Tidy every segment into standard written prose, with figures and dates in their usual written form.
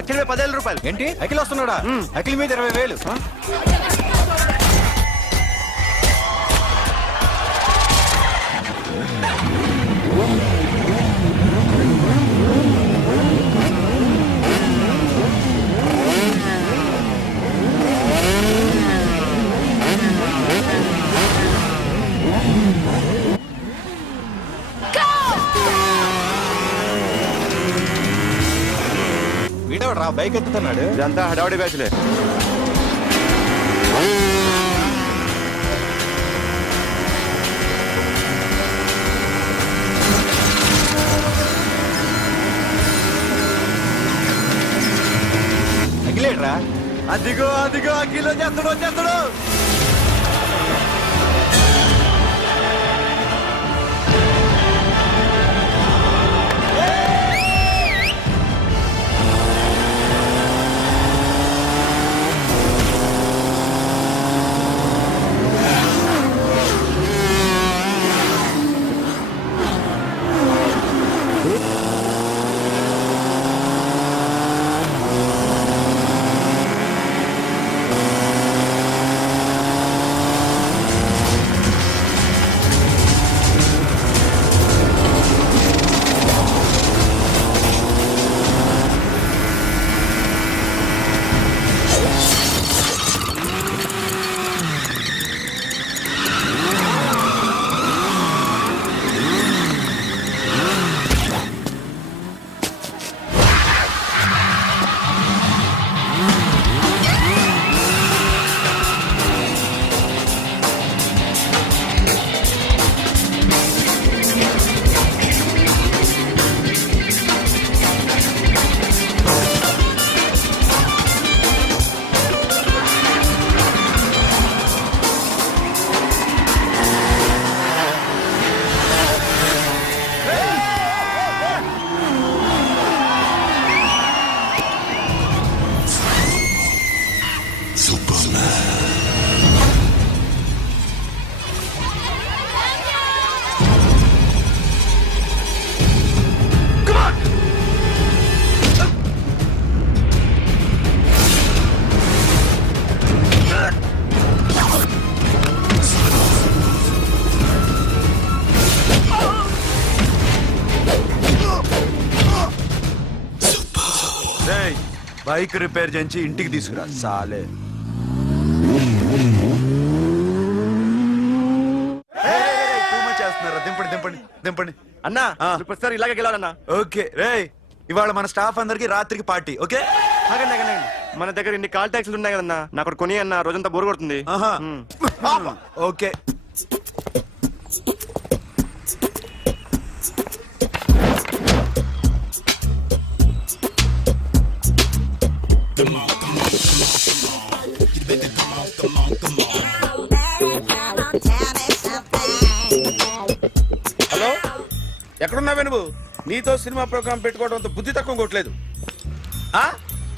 అఖిల్ 10,000 రూపాయలు. ఏంటి అఖిల్ వస్తున్నాడా? అఖిల్ మీద 20,000. వీడవరా బైక్ ఎత్తుతున్నాడు? ఇదంతా హడావడి బ్యాచ్లే. అఖిలేట్రా? అదిగో అదిగో అఖిల్ వచ్చేస్తాడు వచ్చేస్తాడు. రేయ్, బైక్ రిపేర్ చేయించి ఇంటికి తీసుకురా సాలే. చేస్తున్నారా? దింపండి దింపండి దింపండి. అన్నా ఆ. ప్రతిసారి ఇలాగే గెలవాలన్నా. ఓకే రేయ్, ఇవాళ మన స్టాఫ్ అందరికి రాత్రికి పార్టీ. ఓకే ఆగండి, ఆగండి, ఆగండి. మన దగ్గర ఇన్ని కాల్ ట్యాక్సీలు ఉన్నాయి కదన్నా, నాకు ఒకటి కొని అన్న, రోజంతా బోరు కొడుతుంది. ఆహా. మ్. ఓకే హలో, ఎక్కడున్నావే నువ్వు? నీతో సినిమా ప్రోగ్రామ్ పెట్టుకోవడంతో బుద్ధి తక్కువ కొట్టలేదు.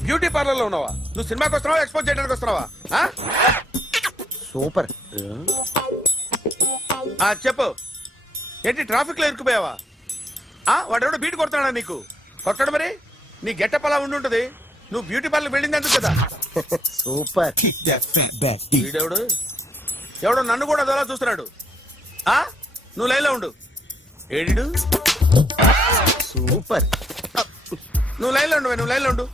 బ్యూటీ పార్లర్ లో ఉన్నావా? నువ్వు సినిమాకి వస్తున్నావా, ఎక్స్పోజ్ చేయడానికి వస్తున్నావా? సూపర్. చెప్పు, ఏంటి ట్రాఫిక్ లో ఇరుక్కుపోయావా? వాడెవడో బీట్ కొడుతున్నాడా నీకు? కొట్టడు మరి. నీ గెట్టప్ అలా ఉండుంటది. నువ్వు బ్యూటీ పార్లర్ వెళ్ళింది ఎందుకు కదా? సూపర్. వీడెవడు? ఎవడో నన్ను కూడా అదోలా చూస్తున్నాడు. నువ్వు లైన్లో ఉండు. ఏడు సూపర్. నువ్వు లైన్లో ఉండు, నువ్వు లైన్లో ఉండు.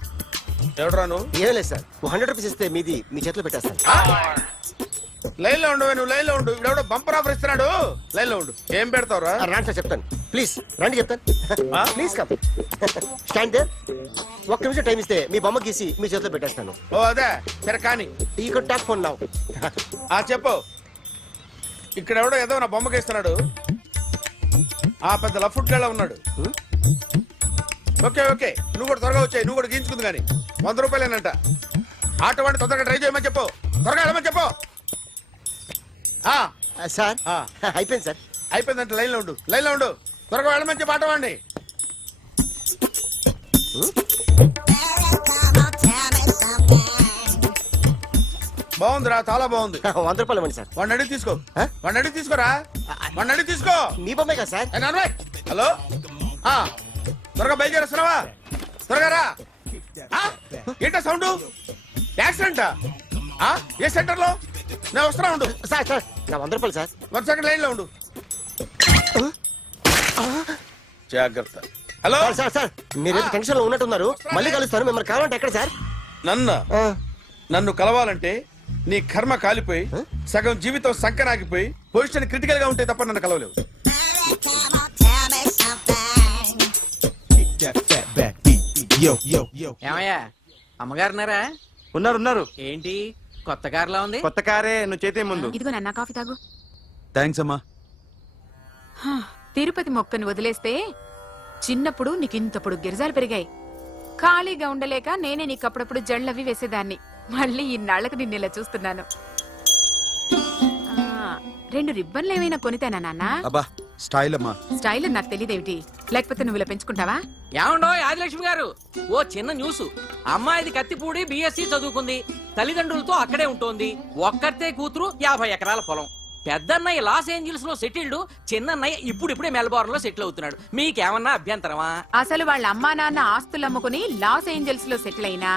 ఎవడరా నువ్వు? ఏం లేదు సార్, 100 రూపీస్ ఇస్తే మీది మీ చేతిలో పెట్టేస్తాను. లైన్ లో ఉండు, నువ్వు లైన్ లో ఉండు. ఇవిడెవడో బంపర్ ఆఫర్ ఇస్తున్నాడు. లైన్ లో ఉండు. ఏం పెడతావురా? రాండి సార్, చెప్తాను. ప్లీజ్ రండి, చెప్తాను. Please come. Stand there. ఒక్క నిమిషం టైం ఇస్తే మీ బొమ్మ గీసి మీ చేతిలో పెట్టేస్తాను. ఓ అదే సరే, కానీ ఈ కుడ్ టాక్ ఫోన్ నౌ. చెప్పు. ఇక్కడ ఎవడో ఏదో నా బొమ్మకి ఇస్తున్నాడు. పెద్ద లఫుట్ గేళ ఉన్నాడు. ఓకే ఓకే, నువ్వు కూడా త్వరగా వచ్చాయి. నువ్వు కూడా గీంచుకుంది కానీ 100 రూపాయలేనంట. ఆటో వాడిని తొందరగా ట్రై చేయమని చెప్పు. త్వరగా వెళ్ళమని చెప్పు. సార్ అయిపోయింది సార్. అయిపోయిందంటే లైన్ లో ఉండు, లైన్ లో ఉండు. త్వరగా వెళ్ళమని చెప్పు ఆటో వాడిని. బాగుందిరా, చాలా బాగుంది. 100 రూపాయలు ఇవ్వండి సార్. వాడిని అడిగి తీసుకో. వాడిని అడిగి తీసుకోరా. వాడిని అడిగి తీసుకో. మీ బొమ్మే కదా సార్. హలో, త్వరగా బయలుదేరేస్తున్నావా? త్వరగా రా. ఏంటా సౌండ్? యాక్సిడెంటా? ఏ సెంటర్ లో? నేను వస్తున్నా ఉండు. సార్ సార్, నా 100 రూపాయలు సార్. 1 సెకండ్ లైన్ లో ఉండు. జాగ్రత్త. హలో సార్ సార్ సార్, మీరు టెన్షన్ లో ఉన్నట్టున్నారు. మళ్ళీ కలుస్తాను. మిమ్మల్ని కావాలంటే ఎక్కడ సార్? నన్ను కలవాలంటే నీ కర్మ కాలిపోయి సగం జీవితం సంకనాగిపోయి పొజిషన్ క్రిటికల్ గా ఉంటే తప్ప నన్ను కలవలేవు. ఏమయ్యా, అమ్మగారున్నారా? ఉన్నారు ఉన్నారు. ఏంటి కొత్త కారులా ఉంది? కొత్త కారే, నువ్వు చేతే ముందు. ఇదిగో నాన్న కాఫీ తాగు. థ్యాంక్స్ అమ్మా. తిరుపతి మొక్కను వదిలేస్తే చిన్నప్పుడు నీకు ఇంతప్పుడు గిరిజాలు పెరిగాయి. ఖాళీగా ఉండలేక నేనే నీకు అప్పుడప్పుడు జళ్ళవి వేసేదాన్ని. మళ్ళీ ఇన్నాళ్లకు నిన్ను ఇలా చూస్తున్నాను. 2 రిబ్బన్లు ఏమైనా కొనితేనా నాన్న? అబ్బా స్టైల్ అమ్మా. స్టైల్ నాకు తెలియదేమిటి? లేకపోతే నువ్వు ఇలా పెంచుకుంటావా? ఏమండో ఆదిలక్ష్మి గారు, ఓ చిన్న న్యూస్. అమ్మాయిది కత్తిపూడి బిఎస్సి చదువుకుంది. తల్లిదండ్రులతో అక్కడే ఉంటోంది. ఒక్కతే కూతురు, 50 ఎకరాల పొలం. పెద్దన్నయ్య లాస్ ఏంజల్స్ లో సెటిల్డ్, చిన్నన్నయ్య ఇప్పుడిప్పుడే మెల్బోర్న్ లో సెటిల్ అవుతున్నాడు. మీకేమన్నా అభ్యంతరమా? అసలు వాళ్ళ అమ్మా నాన్న ఆస్తులు అమ్ముకుని లాస్ ఏంజల్స్ లో సెటిల్ అయినా,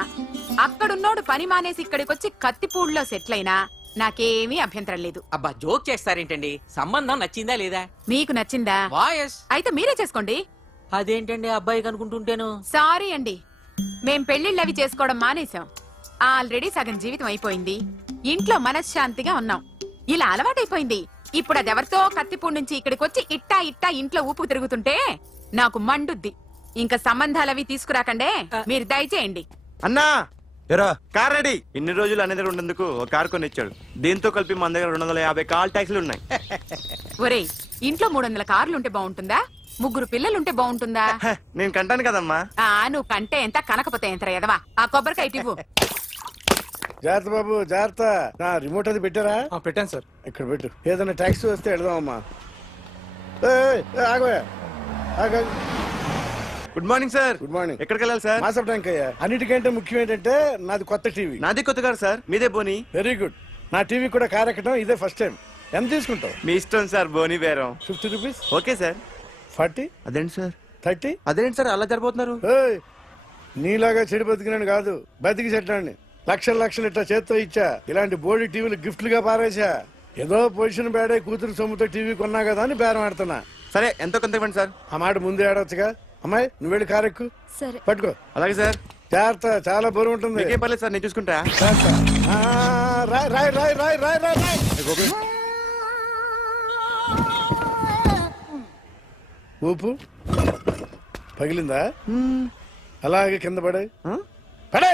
అక్కడున్నోడు పని మానేసి ఇక్కడికొచ్చి కత్తిపూడిలో సెటిల్ అయినా నాకేమీ అభ్యంతరం లేదు. అబ్బా జోక్ చేస్తారేంటండి? సంబంధం నచ్చిందా లేదా? మీకు నచ్చిందా? వాయస్ అయితే మీరే చేసుకోండి. అదేంటండి అబ్బాయి కనుకుంటుంటేను? సారీ అండి, మేం పెళ్లిళ్ళవి చేసుకోవడం మానేశాం. ఆల్రెడీ సగం జీవితం అయిపోయింది. ఇంట్లో మనశ్శాంతిగా ఉన్నాం. ఇలా అలవాటైపోయింది. ఇప్పుడు అదెవరితో కత్తిపూడి నుంచి ఇక్కడికొచ్చి ఇట్టా ఇట్టా ఇంట్లో ఊపుకు తిరుగుతుంటే నాకు మండుద్ది. ఇంకా సంబంధాలవి తీసుకురాకండే, మీరు దయచేయండి. అన్నా ఎరా కార్ రెడీ. ఇన్ని రోజులు అనే దగ్గర ఉండేందుకు ఒక కార్ కొని ఇచ్చాడు. దీంతో కలిపి మన దగ్గర 250 కాల్ ట్యాక్సీలు ఉన్నాయి. ఒరేయ్, ఇంట్లో 300 కార్లుంటే బాగుంటుందా? 3 పిల్లలుంటే బాగుంటుందా? నేను కంటాను కదమ్మా. నువ్వు కంటే ఎంత కనకపోతే ఎంత ఎదవా. ఆ కొబ్బరికాయ ఇవ్వు. జాగ్రత్త బాబు, జాగ్రత్త. నా రిమోట్ అది పెట్టారా? పెట్టాను సార్. ఇక్కడ పెట్టు. ఏదైనా ట్యాక్సీ వస్తే వెళదామమ్మా. ఆగోయా, good morning sir. Good morning. ఎక్కడికి వెళ్ళాలి సార్? మాసప్ ట్యాంక్ అయ్యా. అన్నిటికంటే ముఖ్యం ఏంటంటే నాది కొత్త టీవీ. నాది కొత్త కాదు సార్, మీదే బోని. Very good. నా టీవీ కూడా కార్ ఎక్కడం ఇదే ఫస్ట్ టైం. ఎంత తీసుకుంటావు? మీ ఇష్టం సార్, బోని బేరం. 50 రూపీస్. Okay sir. 40, అదేంటి సార్? 30. అదేంటి సార్ అలా జరిపోతున్నారు? ఏయ్, నీలాగా చెడు బతికినాను కాదు, బతికి చెట్టాన్ని. లక్షలు లక్షలు ఇట్లా చేత్తో ఇచ్చా. ఇలాంటి బోడి టీవీలు గిఫ్ట్లుగా పారేసా. ఏదో పొజిషన్ బేడే కూతురు సొమ్ముతో టీవీ కొన్నా కదా అని బేరం ఆడుతున్నా. సరే ఎంతో కొంత ఇవ్వండి సార్. ఆ మాట ముందే ఆడొచ్చుగా. అమ్మాయి నువ్వు వెళ్ళి కారు ఎక్కు. సరే. పట్టుకో. అలాగే సార్. జాగ్రత్త, చాలా బరువు ఉంటుంది. మీకేం పర్లేదు సార్, నేను చూసుకుంటా. జాగ్రత్త. ఆ, రాయ్ రాయ్ రాయ్ రాయ్ రాయ్ రాయ్ రాయ్. ఊపు పగిలిందా? అలాగే కింద పడే పడే.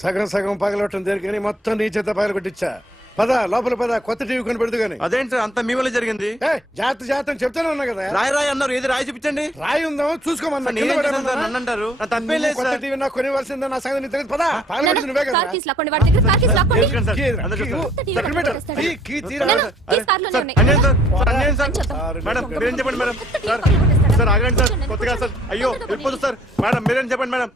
సగం సగం పగలవటం దేనికని మొత్తం నీ చేత పగల కొట్టించా. పద లోపల పద, కొత్త టీవీ కొని పెడదు గాని. అదేంటి సార్ అంతా మీ వల్ల జరిగింది? జాగ్రత్త జాగ్రత్త అని చెప్తానే ఉన్నా కదా. రాయి రాయి అన్నారు, ఏది రాయి చూపించండి. రాయి ఉందా చూసుకోమన్నా. సార్, నేనేం చేశాను సార్? నన్ను అంటారు. నా తప్పేం లేదు కొత్త సార్. టీవీ నాకు కొనివ్వాల్సిందే. నా సంగతి నీకు తెలియదు. పద పగలగొట్టింది నువ్వే కదా. కార్ కీస్ లాక్కోండి, వాడి దగ్గర కార్ కీస్ లాక్కోండి. తెలుసు కదా సార్. అందరూ కీ చూస్తారు. ఇవ్వు. ఎక్కడ పెట్టు? కీ తీరా. నాన్న, కీస్ కార్లోనే సార్, ఉన్నాయి. అన్యాయం సార్. సార్, అన్యాయం సార్. చెప్తాం. మేడం మీరేం చెప్పండి మేడం. సార్ సార్ ఆగండి సార్, కొత్తగా సార్. అయ్యో వెళ్ళిపోతుంది సార్. మేడం మీరేం చెప్పండి మేడం.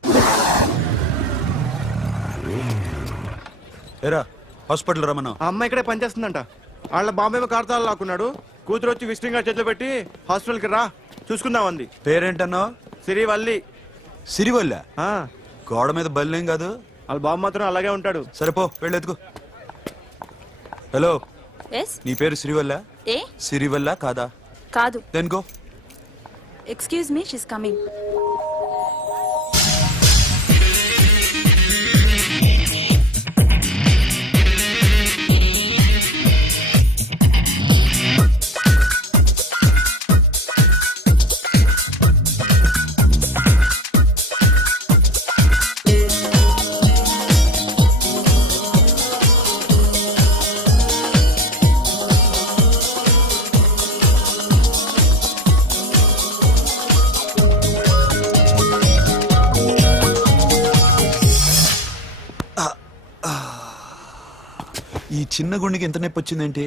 ఏరా హాస్పిటల్ రమ్మన్నా. ఆ అమ్మాయి ఇక్కడే పనిచేస్తుందంట. వాళ్ళ బాంబేమో కార్తాలు లాక్కున్నాడు. కూతురు వచ్చి విజిటింగ్ కార్డ్ చేతిలో పెట్టి హాస్పిటల్కి రా చూసుకుందాం అంది. పేరేంటన్నావు? సిరివల్లి. సిరివల్ల? ఆ, గోడ మీద బల్లేం కాదు. వాళ్ళ బాబు మాత్రం అలాగే ఉంటాడు. సరిపో వెళ్ళెత్తుకో. హలో, ఎస్ నీ పేరు సిరివల్ల? ఏ సిరివల్ల కాదా? కాదు. Then go. Excuse me, she's coming. ఈ చిన్న గుండెకి ఎంత నొప్పి వచ్చిందేంటి?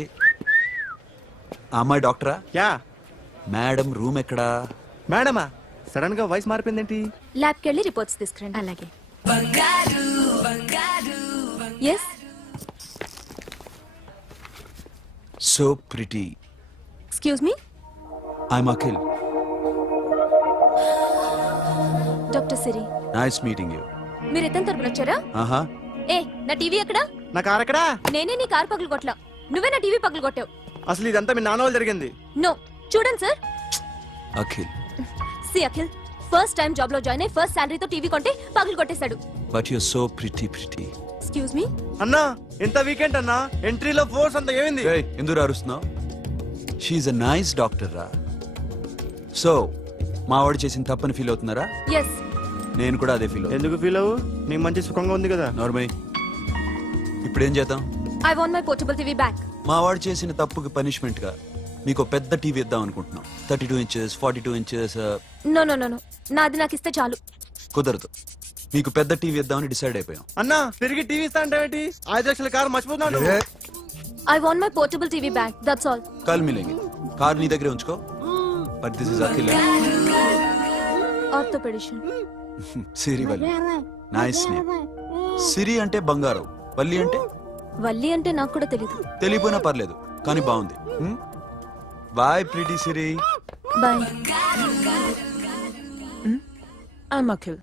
ఆ అమ్మాయి డాక్టరా? యా. మేడం రూమ్ ఎక్కడా? మేడమా సడన్ గా వాయిస్ మారిపోయిందేంటి? ల్యాబ్కి వెళ్ళి రిపోర్ట్స్ తీసుకురండి. అలాగే. Yes so pretty. Excuse me, I'm Akhil. Doctor Siri. Nice meeting you. మీరు ఎత్తని తరపున వచ్చారా? ఆహా. ఏ, నా టీవీ ఎక్కడా? నా కారు ఎక్కడా? నేనే నీ కార్ పగలు కొట్టలా, నువ్వే నా టీవీ పగలు కొట్టావు. అసలు ఇదంతా మీ నాన్న వాళ్ళు జరిగింది. నో, చూడండి sir. Akhil. See Akhil, first time job లో జాయిన్ అయ్యి ఫస్ట్ శాలరీతో టీవీ కొంటే పగలు కొట్టేశాడు. But you so pretty pretty. Excuse me. అన్నా ఎంత వీకెండ్ అన్నా, ఎంట్రీలో ఫోర్స్ అంత ఏమైంది? ఏయ్, ఎందుకు అరుస్తున్నావు? షీఈ్ అ నైస్ డాక్టర్ రా. సో మావాడు చేసిన తప్పని ఫీల్ అవుతున్నారా? ఎస్. నేను కూడా అదే ఫీల్ అవుతున్నా. ఎందుకు ఫీల్ అవ్వు, నీకు మంచి సుఖంగా ఉంది కదా. నార్మల్. ఇప్పుడేం చేద్దాం? I want my portable TV back. మావాడు చేసిన తప్పుకి పనిష్మెంట్ గా మీకు పెద్ద టీవీ ఇద్దాం అనుకుంటున్నాం. 32 inches 42 inches. No no no no, నాది నాకు ఇస్తే చాలు. కుదరదు. మీకు పెద్ద టీవీ ఇద్దామని డిసైడ్ అయిపోయాం. అన్నా తిరిగి టీవీ ఇస్తా అంటే 5 లక్షల కారు మర్చిపోతున్నాడు. I want my portable TV back, that's all. కాల్ మిలేంగి. కార్ నీ దగ్గరే ఉంచుకో. But this is Akhil. Orthopedician. Siri Valli. Nice name. Siri అంటే బంగారం, వల్లి అంటే? వల్లి అంటే నాకు కూడా తెలీదు. తెలియపోయినా పర్లేదు, కానీ బాగుంది. Bye pretty Siri. Bye. I'm Akhil.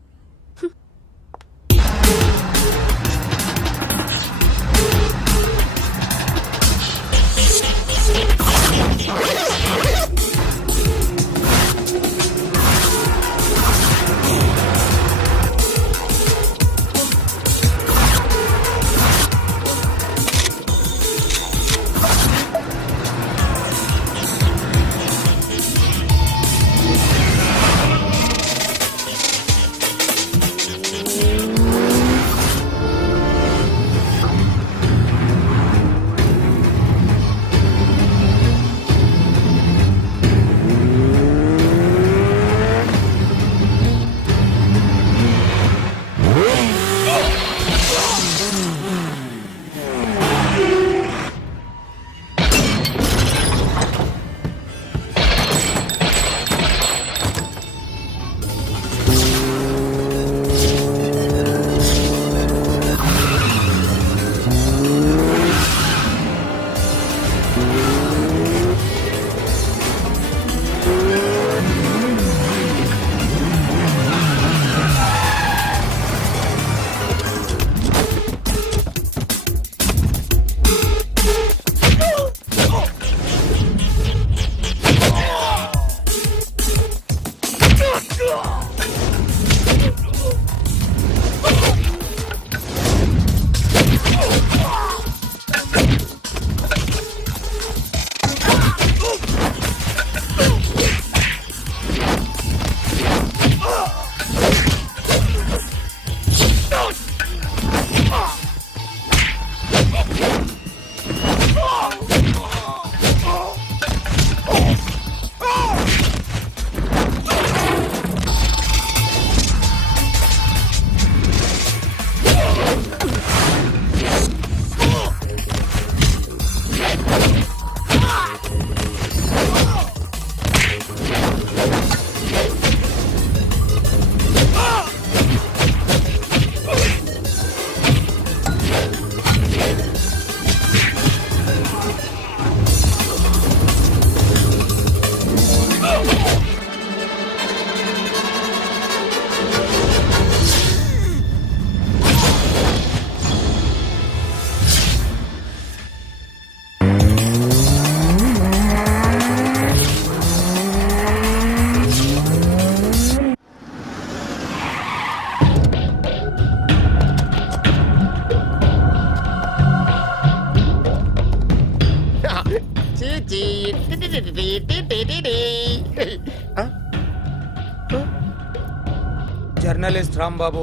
Journalist Rambabu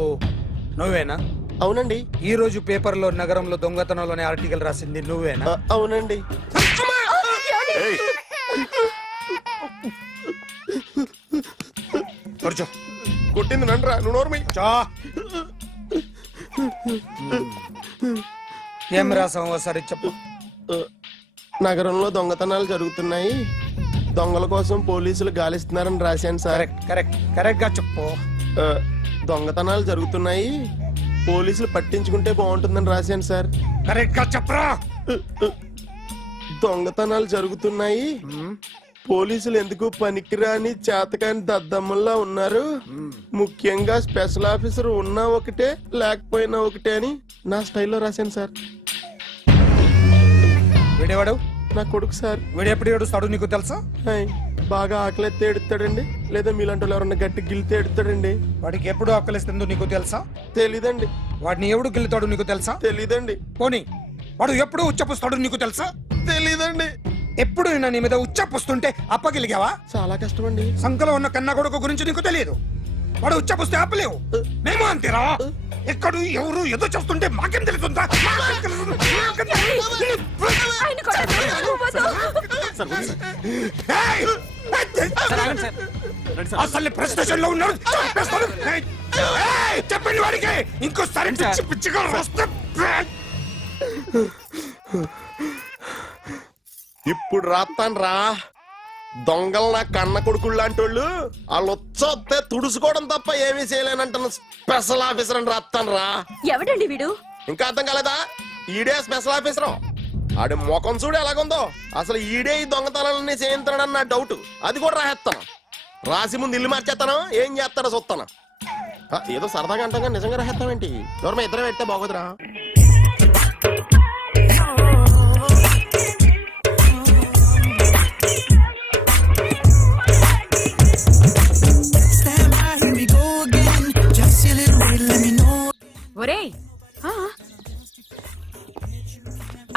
నువ్వేనా? అవునండి. ఈ రోజు పేపర్లో నగరంలో దొంగతనంలోనే ఆర్టికల్ రాసింది నువ్వేనా? అవునండి. కూర్చో. కొట్టింది నండ్రా, నువ్వు నోర్మి. చా. ఏం రాసావు ఒకసారి చెప్పు. నగరంలో దొంగతనాలు జరుగుతున్నాయి, దొంగల కోసం పోలీసులు గాలిస్తున్నారని రాశాను సార్. కరెక్ట్ గా చెప్పు. దొంగతనాలు జరుగుతున్నాయి, పోలీసులు పట్టించుకుంటే బాగుంటుందని రాశాను సార్. కరెక్ట్ గా చెప్పరా. దొంగతనాలు జరుగుతున్నాయి, పోలీసులు ఎందుకు పనికిరాని చేతకాని దద్దమ్మల్లా ఉన్నారు, ముఖ్యంగా స్పెషల్ ఆఫీసర్ ఉన్నా ఒకటే లేకపోయినా ఒకటే అని నా స్టైల్లో రాశాను సార్. వీడేవాడు? నా కొడుకు సార్. వీడు ఎప్పుడు ఏడుస్తాడు నీకు తెలుసా? హాయ్, బాగా ఆకలిస్తే ఎడుతాడండి, లేదా మీలాంటి వాళ్ళు ఎవరన్నా గట్టి గిల్లితే ఎడుతాడండి. వాడికి ఎప్పుడు ఆకలిస్తుందో నీకు తెలుసా? తెలీదండి. వాడిని ఎవడు గిల్లుతాడు నీకు తెలుసా? తెలీదండి. పోనీ వాడు ఎప్పుడు ఉచ్చపుస్తాడు నీకు తెలుసా? తెలీదండి. ఎప్పుడు నేను నీ మీద ఉచ్చపుస్తుంటే అప్పగిలిగావా? చాలా కష్టం అండి. సంకలో ఉన్న కన్న కొడుకు గురించి నీకు తెలియదు. వాడు ఉచ్చపుస్తే ఆపలేవు. మేము అంతేరా. ఎక్కడు ఎవరు ఏదో చేస్తుంటే మాకేం తెలుస్తుందా? ఏయ్! అసలు ప్రెస్టేషన్ లో ఉన్నాడు. చంపేస్తాను. ఏయ్! చెప్పండి వాడికి ఇంకోసారి పిచ్చి పిచ్చిగా వస్తే ఇప్పుడు రాత్తాను రా. దొంగలు నా కన్న కొడుకులు లాంటి వాళ్ళు వాళ్ళు వచ్చొస్తే తుడుచుకోవడం తప్ప ఏమీ చేయలేనంటున్న స్పెషల్ ఆఫీసర్ అని రాత్తాను రా. ఎవడండి వీడు? ఇంకా అర్థం కాలేదా? ఈడే స్పెషల్ ఆఫీసర్. ఆడి ముఖం చూడు ఎలాగుందో. అసలు ఈడే ఈ దొంగతనాలన్నీ చేయించాడని నా డౌట్. అది కూడా రాసేస్తాను. రాసి ముందు ఇల్లు మార్చేస్తాను, ఏం చేస్తాడో చూస్తాను. ఏదో సరదాగా అంటాం కానీ నిజంగా రాసేస్తామేంటి? ఎవరు మా ఇద్దరం పెడితే బాగోదురా. ఒరేయ్, ఆ,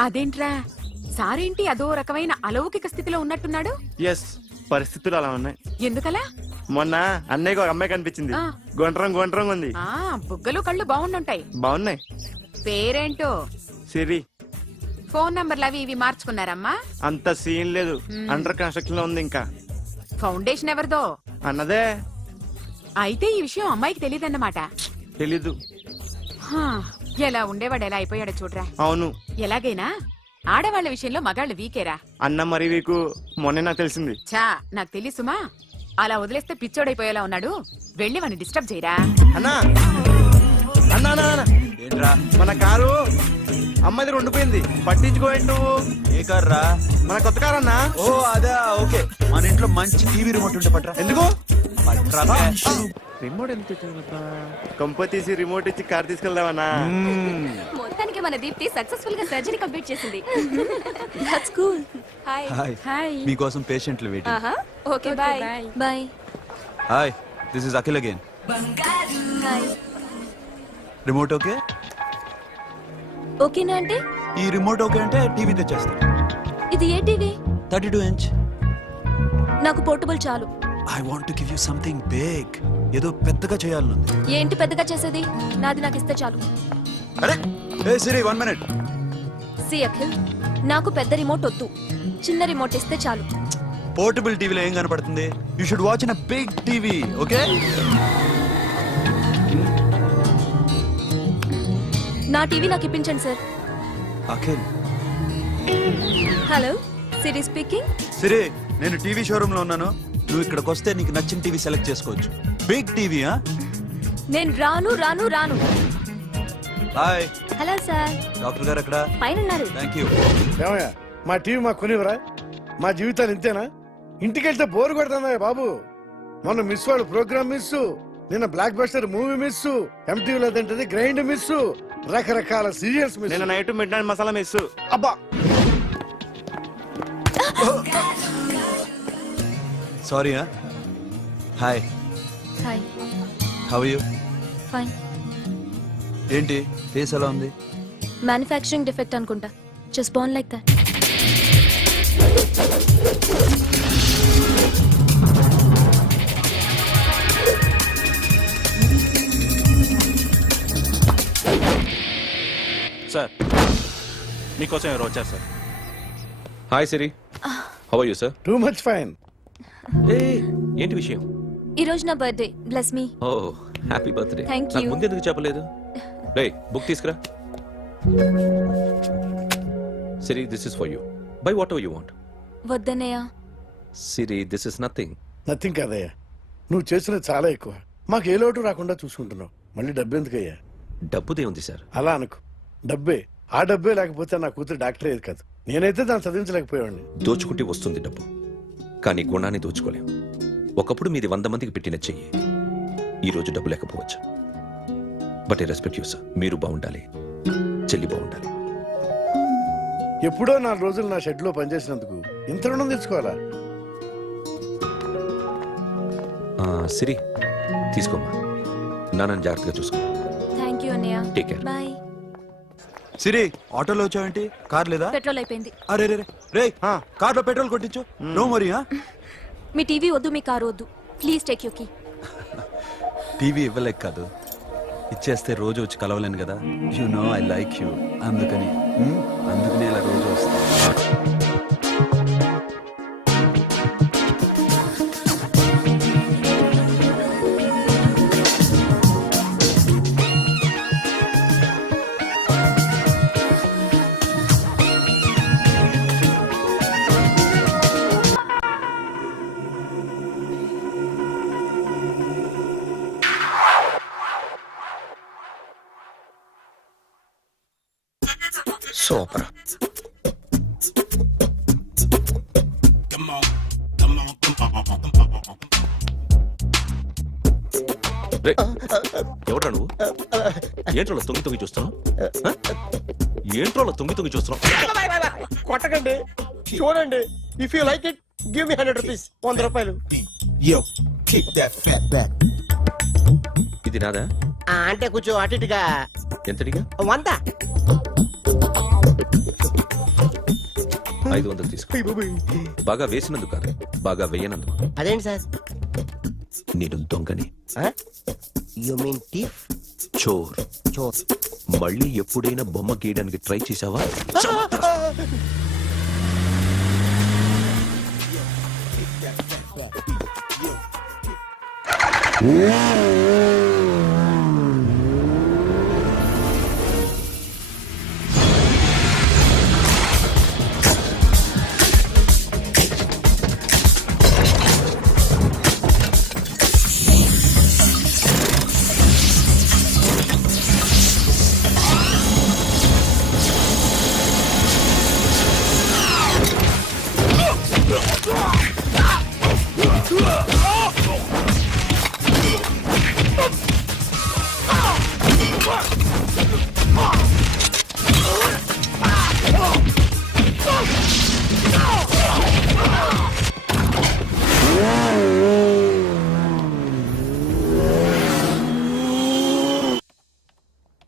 అదేంట్రా సారేంటి అదో రకమైన అలౌకిక స్థితిలో ఉన్నట్టున్నాడు? ఎస్, పరిస్థితులు అలా ఉన్నాయి. ఎందుకలా? మొన్న అన్నయ్యకు ఒక అమ్మాయి కనిపించింది. ఆ. గుండ్రం ఉంది. ఆ బుగ్గలు కళ్ళు బాగుండుంటాయి. బాగున్నాయి. పేరేంటో? సిరి. ఫోన్ నంబర్లు అవి ఇవి మార్చుకున్నారమ్మా? అంత సీన్ లేదు, అండర్ కన్స్ట్రక్షన్ లో ఉంది. ఇంకా ఫౌండేషన్ ఎవరిదో? అన్నదే. అయితే ఈ విషయం అమ్మాయికి తెలియదన్నమాట. తెలీదు. హా, ఎలా ఉండేవాడు ఎలా అయిపోయాడో చూడరా. అవును. ఎలాగైనా ఆడవాళ్ల విషయంలో మగాళ్ళు వీకేరా. అన్న మరి వీకు మొన్నే నాకు తెలిసింది. చా, నాకు తెలుసుమా. అలా వదిలేస్తే పిచ్చోడైపోయేలా ఉన్నాడు. వెళ్ళి వాడిని డిస్టర్బ్ చేయరా. అన్నా అన్నా అన్నా, ఏంట్రా? మన కారు అమ్మాయిది ఉండిపోయింది, పట్టించుకోండి నువ్వు. ఏ కార్ రా? మన కొత్త కారు అన్నా. ఓ అదా, ఓకే. మన ఇంట్లో మంచి టీవీ రిమోట్ ఉంటే పట్రా. ఎందుకు? పట్రా బే. రిమోట్ ఎంత కంప తీసి రిమోట్ ఇచ్చి కార్ తీసుకెళ్దామన్నా. మొత్తానికి మన దీప్తి సక్సెస్ఫుల్ గా సర్జరీ కంప్లీట్ చేసింది. That's cool. Hi. Hi. Hi. మీకోసం పేషెంట్లు వెయిటింగ్. ఆహా, okay bye. Bye. Hi, this is Akhil again. Hi. Remote okay? ఓకేనా అంటే? ఈ రిమోట్ ఓకే అంటే టీవీ తెచ్చేస్తా. ఇది ఏ టీవీ? 32 inch. నాకు పోర్టబుల్ చాలు. I want to give you something big. ఏదో పెద్దగా చేయాలనుంది. ఏంటి పెద్దగా చేసేది? నాది నాకు ఇస్తే చాలు. అరే ఏ సిరి, 1 minute. సి అఖిల్, నాకు పెద్ద రిమోట్ వద్దు, చిన్న రిమోట్ ఇస్తే చాలు. పోర్టబుల్ టీవీలో ఏం కనపడుతుంది? You should watch in a big TV, okay? నా టీవీ నాకు ఇప్పించండి sir. Akhil. Hello, Siri speaking. Siri, నేను టీవీ షోరూమ్ లో ఉన్నాను. నువ్వు ఇక్కడికి వస్తే నీకు నచ్చిన టీవీ సెలెక్ట్ చేసుకోవచ్చు. Big TV. నేను రాను రాను రాను. హాయ్. Hello sir. డాక్టర్ గారు ఎక్కడ? పైన ఉన్నారు. Thank you. ఏమయ్యా, మా టీవీ మాకు కొనివరా? మా జీవితాలు ఇంతేనా? ఇంటికెళ్తే బోరు కొడుతుందా బాబు? మొన్న మిస్ వాళ్ళు ప్రోగ్రామ్ మిస్, నిన్న బ్లాక్ బస్టర్ మూవీ మిస్, ఎంటీవీలో తింటది గ్రైండ్ మిస్, రకరకాల సీరియల్స్ మిస్. నేను night midnight masala miss. అబ్బా, sorry. Hi. Hi. How you? Fine. ఏంటి ఫేస్ ఎలా ఉంది? మ్యానుఫ్యాక్చరింగ్ డిఫెక్ట్ అనుకుంటా. Just born like that. Sir మీకోసం ఎవరు వచ్చారు sir? Hi Siri, how are you sir? Too much fine. ఏంటి విషయం? ఈ రోజు నా birthday, bless me. Oh happy birthday. Thank నాకు you. ముందు ఎందుకు చెప్పలేదు? రే బుక్ తీసుకురా. Siri, this is for you. Buy whatever you want. వద్దన్నయ్య. Siri, this is nothing. Nothing కాదయ్యా, నువ్వు చేసినది చాలా ఎక్కువ. మాకు ఏ లోటు రాకుండా చూసుకుంటున్నావు. మళ్ళీ డబ్బు ఎందుకయ్యా? డబ్బుదే ఉంది సార్. అలా అనుకు, డబ్బే. ఆ డబ్బే లేకపోతే నా కూతురు డాక్టర్ అయ్యేది కాదు. నేనైతే దాన్ని చదివించలేకపోయాడిని. దోచుకుంటే వస్తుంది డబ్బు, కానీ గుణాన్ని దోచుకోలేం. ఒకప్పుడు మీది 100 మందికి పెట్టిన చెయ్యి, ఈ రోజు డబ్బు లేకపోవచ్చు. But I respect you sir. మీరు బాగుండాలి, చెల్లి బాగుండాలి. ఎప్పుడో 4 రోజులు నా షెడ్ లో పనిచేసినందుకు ఇంత రుణం తెచ్చుకోవాలా? సిరి, తీసుకోమ్మా. నాన్నని జాగ్రత్తగా చూసుకో. థ్యాంక్ యూ అన్నయ్య. Take care. బాయ్. సిరి, ఆటోలో వచ్చావేంటి? కార్ లేదా? పెట్రోల్ అయిపోయింది. అరే రే రే, కార్లో పెట్రోల్ కొట్టించు. నో మరి. మీ టీవీ వద్దు, మీ కారు వద్దు. Please take you key. TV ఇవ్వలేక కాదు, ఇచ్చేస్తే రోజు వచ్చి కలవలేను కదా. You know I like you. అందుకని ఇలా రోజు వస్తాను. సూపర్. ఎవడ్రా నువ్వు? ఏంట్రోలో తొంగి తొంగి చూస్తున్నావు? ఏంట్రోలో తొంగి తొంగి చూస్తున్నావు? కొట్టకండి, చూడండి. If you like it give me 100 rupees. 100 రూపాయలు. ఇది నాదా? అంటే కొంచెం అటు ఇటుగా. ఎంతడిగా? 100. 500 తీసుకో. బాగా వేసినందుకు కాదు, బాగా వేయనందుకు. అదేంటి సార్? నేను దొంగని. You mean thief? చోర్. చోర్. మళ్ళీ ఎప్పుడైనా బొమ్మ గీయడానికి ట్రై చేసావా?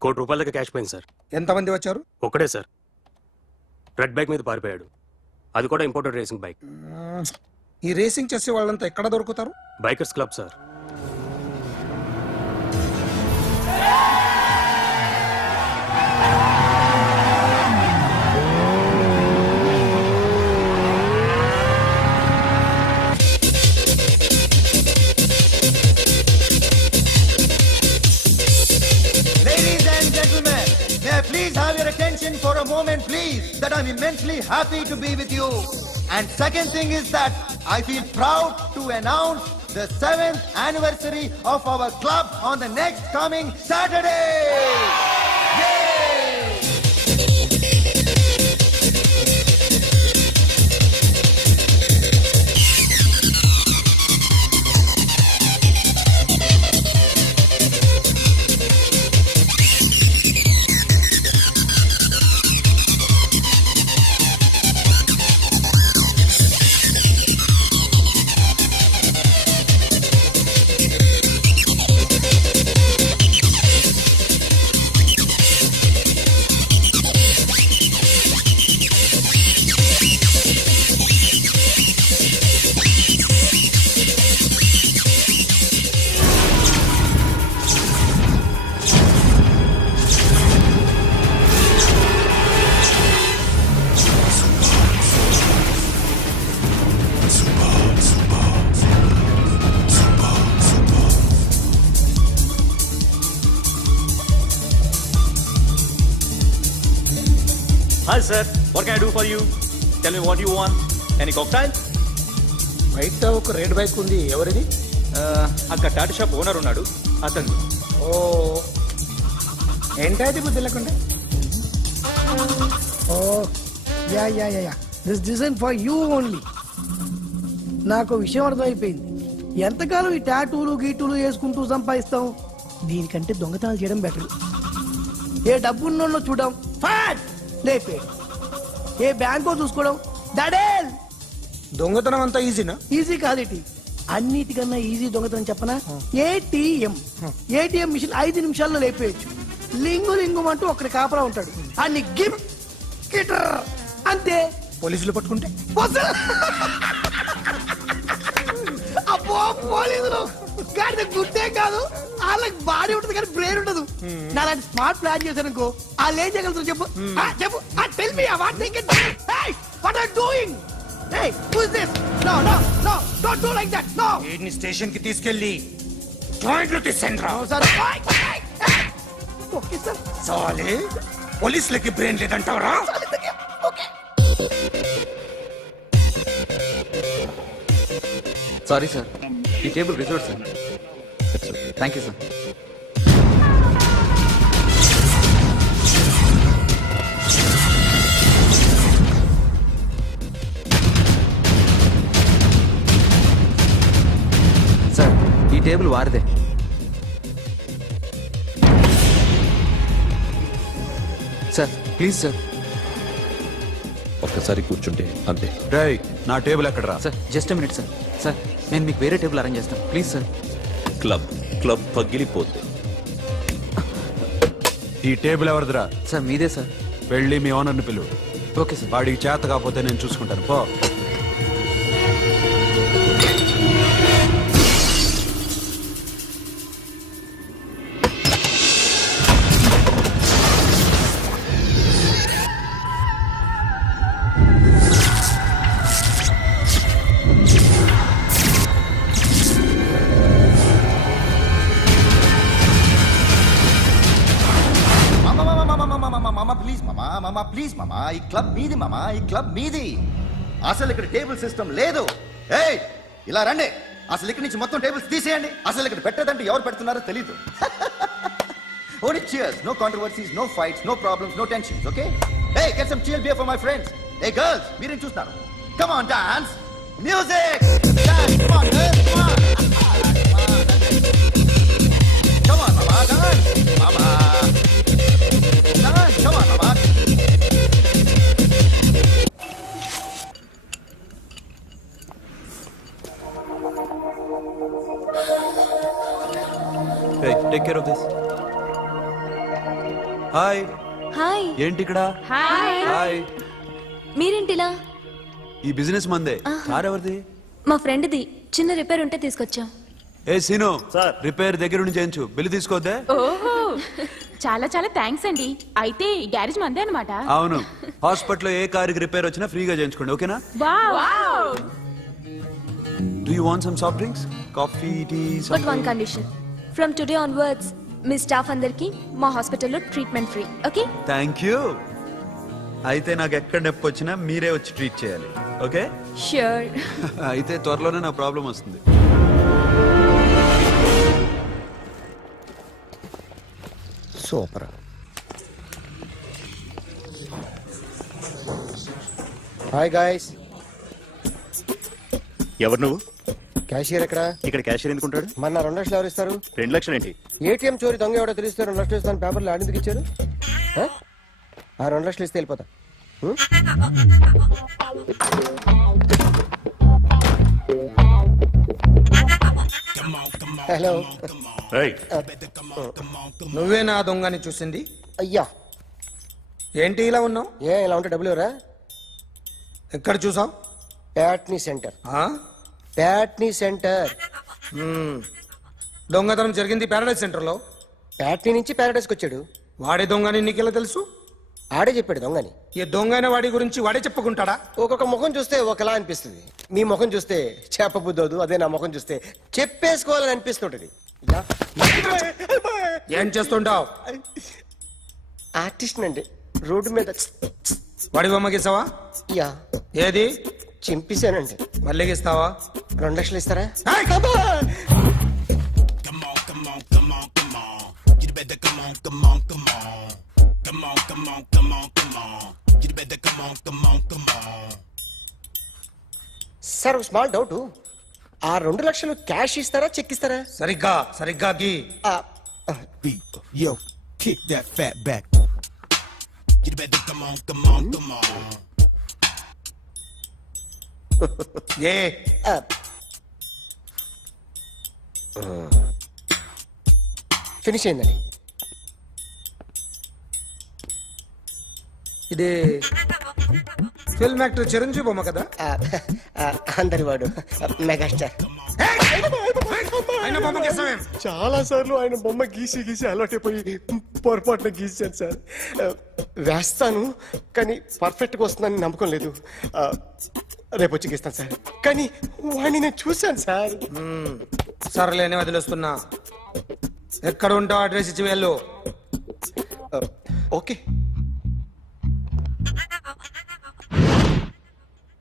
₹1 కోటి క్యాష్ పోయింది సార్. ఎంతమంది వచ్చారు? ఒక్కడే సార్. రెడ్ బైక్ మీద పారిపోయాడు. అది కూడా ఇంపోర్టెడ్ రేసింగ్ బైక్. ఈ రేసింగ్ చేసే వాళ్ళంతా ఎక్కడ దొరుకుతారు? Bikers club sir. Ladies and gentlemen, may I please have your attention for a moment, please, that I'm immensely happy to be with you. And second thing is that I feel proud to announce the 7th anniversary of our club on the next coming Saturday. Yay! Hi sir, what can I do for you? Tell me what you want. Any cocktail? బయట ఒక red bike ఉంది, ఎవరిది? అక్కడ Tata shop owner ఉన్నాడు, అతను. ఓ ఏంటది బుద్ధి లేకుండా? Oh yeah yeah yeah yeah this design for you only. నాకు విషయం అర్థమైపోయింది. ఎంతకాలం ఈ టాటూలు గీటూలు వేసుకుంటూ సంపాదిస్తాం? దీనికంటే దొంగతనాలు చేయడం బెటర్. ఏ డబ్బున్నోళ్ళు చూడడం ఫాట్ లేపే, ఏ బ్యాంకో చూసుకోవడం దడేల్. దొంగతనం అంతా ఈజీనా? ఈజీ కాదేటి, అన్నిటికన్నా ఈజీ దొంగతనం చెప్పనా? ఏటీఎం మిషన్ 5 నిమిషాల్లో లేపేయచ్చు. లింగు లింగు అంటూ ఒకటి కాపలా ఉంటాడు, అన్ని గిమ్ గిటర్ అంతే. పోలీసులు పట్టుకుంటే? అబ్బో పోలీసులు గాడి గుడ్డే కాదు, వాళ్ళకి బాడీ ఉంటుంది కానీ బ్రెయిన్ ఉండదు. నా అలాంటి స్మార్ట్ ప్లాన్ చేశానుకో, వాళ్ళు ఏం చేయగలుగుతారు చెప్పు? చెప్పు, tell me what they can. Hey what are doing? Hey who is this? No no no don't do like that. No వీడిని స్టేషన్ కి తీసుకెళ్ళి జాయింట్లు తీసేంద్రా. Sir okay sir. సాలే పోలీసులకి బ్రెయిన్ లేదంటావరా? ఓకే సారీ సార్, ఈ table reserve sir. Thank you sir. Sir ఈ టేబుల్ వారిదే. Sir please sir. ఒక్కసారి కూర్చుంటే అంతే. రేయ్ నా టేబుల్ ఎక్కడరా? Sir just minute sir. Sir నేను మీకు వేరే టేబుల్ అరేంజ్ చేస్తాను, ప్లీజ్ సార్. క్లబ్ క్లబ్ పగిలిపోద్ది. ఈ టేబుల్ ఎవరిదిరా? సార్ మీదే సార్. వెళ్ళి మీ ఓనర్ని పిలువు. Okay sir. వాడికి చేత కాకపోతే నేను చూసుకుంటాను పో. మామా ప్లీజ్ మామా, ఈ క్లబ్ మీది మామా, ఈ క్లబ్ మీది. అసలు ఇక్కడ టేబుల్ సిస్టమ్ లేదు. ఏయ్ ఇలా రండి, అసలు ఇక్కడ నుంచి మొత్తం టేబుల్స్ తీసేయండి. అసలు ఇక్కడ పెట్టదంటే ఎవరు పెడుతున్నారో తెలీదు. Only cheers, no controversies, no fights, no problems, no tensions, okay? Hey, get some chill beer for my friends. Hey girls, మీరేం చూస్తున్నారు? Come on, dance. Music. Dance, come on, girls, come on. Come on, mama, dance. Mama. Dance, come on, mama. Hey, take care of this. Hi. Hi. ఏంటి ఇక్కడ? Hi. Hi. మీరేంటిలా? ఈ business మందే. Car ఎవరిది? మా ఫ్రెండ్ది. చిన్న repair ఉంటే తీసుకొచ్చాం. ఏ scene, repair దగ్గర నుండి చేయించు, బిల్లు తీసుకోవద్దే. ఓహో చాలా చాలా థ్యాంక్స్ అండి. అయితే ఈ గ్యారేజ్ మందే అన్నమాట. అవును, హాస్పిటల్లో ఏ కారుకి రిపేర్ వచ్చినా ఫ్రీగా చేయించుకోండి, ఓకేనా? Wow. Do you want some soft drinks, coffee, tea? But one condition, from today onwards మీ స్టాఫ్ అందరికి మా హాస్పిటల్లో treatment free, okay? Thank you. అయితే నాకు ఎక్కడ నొప్పి వచ్చినా మీరే వచ్చి ట్రీట్ చేయాలి, ఓకే? ష్యూర్. అయితే త్వరలోనే నా ప్రాబ్లం వస్తుంది. సూపర్. Hi guys. ఎవరు నువ్వు? క్యాషియర్ ఎక్కడ? ఇక్కడ క్యాషియర్ ఎందుకుంటాడు? మన 2 లక్షలు ఎవరు ఇస్తారు? 2 లక్షలు ఏంటి? ఏటీఎం చోరీ దొంగ ఎవడో తెలిస్తే 2 లక్షలు ఇస్తాను పేపర్లు ఆడిందుకు ఇచ్చారు. ఆ 2 లక్షలు ఇస్తే వెళ్ళిపోతా. హలో, నువ్వే నా దొంగని చూసింది? అయ్యా ఏంటి ఇలా ఉన్నావు? ఏ ఇలా ఉంటే డబ్బులు ఎవరా? ఎక్కడ చూసావు? ప్యాట్నీ సెంటర్. ప్యాట్నీ సెంటర్. దొంగతనం జరిగింది ప్యారడైజ్ సెంటర్ లో. ప్యాట్నీ నుంచి ప్యారడైజ్కి వచ్చాడు. వాడే దొంగని నీకెలా తెలుసు? ఆడే చెప్పాడు దొంగని. ఈ దొంగైన వాడి గురించి వాడే చెప్పుకుంటాడా? ఒక్కొక్క ముఖం చూస్తే ఒకలా అనిపిస్తుంది. మీ ముఖం చూస్తే చెప్పబుద్దోదు, అదే నా ముఖం చూస్తే చెప్పేసుకోవాలని అనిపిస్తుంటది. ఏం చేస్తుంటావు? ఆర్టిస్ట్ అండి, రోడ్డు మీద వాడి బొమ్మ గీసావా? యా ఏది? చింపేశానండి. మళ్ళీ గీస్తావా? 2 లక్షలు ఇస్తారా? సార్ స్మాల్ డౌట్, ఆ 2 లక్షలు క్యాష్ ఇస్తారా చెక్ ఇస్తారా? సరిగ్గా గీ. Yo, kick that fat back. A finish అయిందండి. ఇది ఫిల్మ్ యాక్టర్ చిరంజీవి బొమ్మ కదా? అందరి వాడు మెగాస్టార్. ఆయన బొమ్మ గీసావేం? చాలా సార్లు ఆయన బొమ్మ గీసి అలవాటైపోయి పొరపాటున గీసాను సార్. వేస్తాను కానీ పర్ఫెక్ట్ గా వస్తుందని నమ్మకం లేదు. రేపు వచ్చి గీస్తాను సార్. కానీ వాడిని నేను చూశాను సార్. సర్లేని వదిలేస్తున్నా. ఎక్కడ ఉంటావు అడ్రస్ ఇచ్చి వెళ్ళు. ఓకే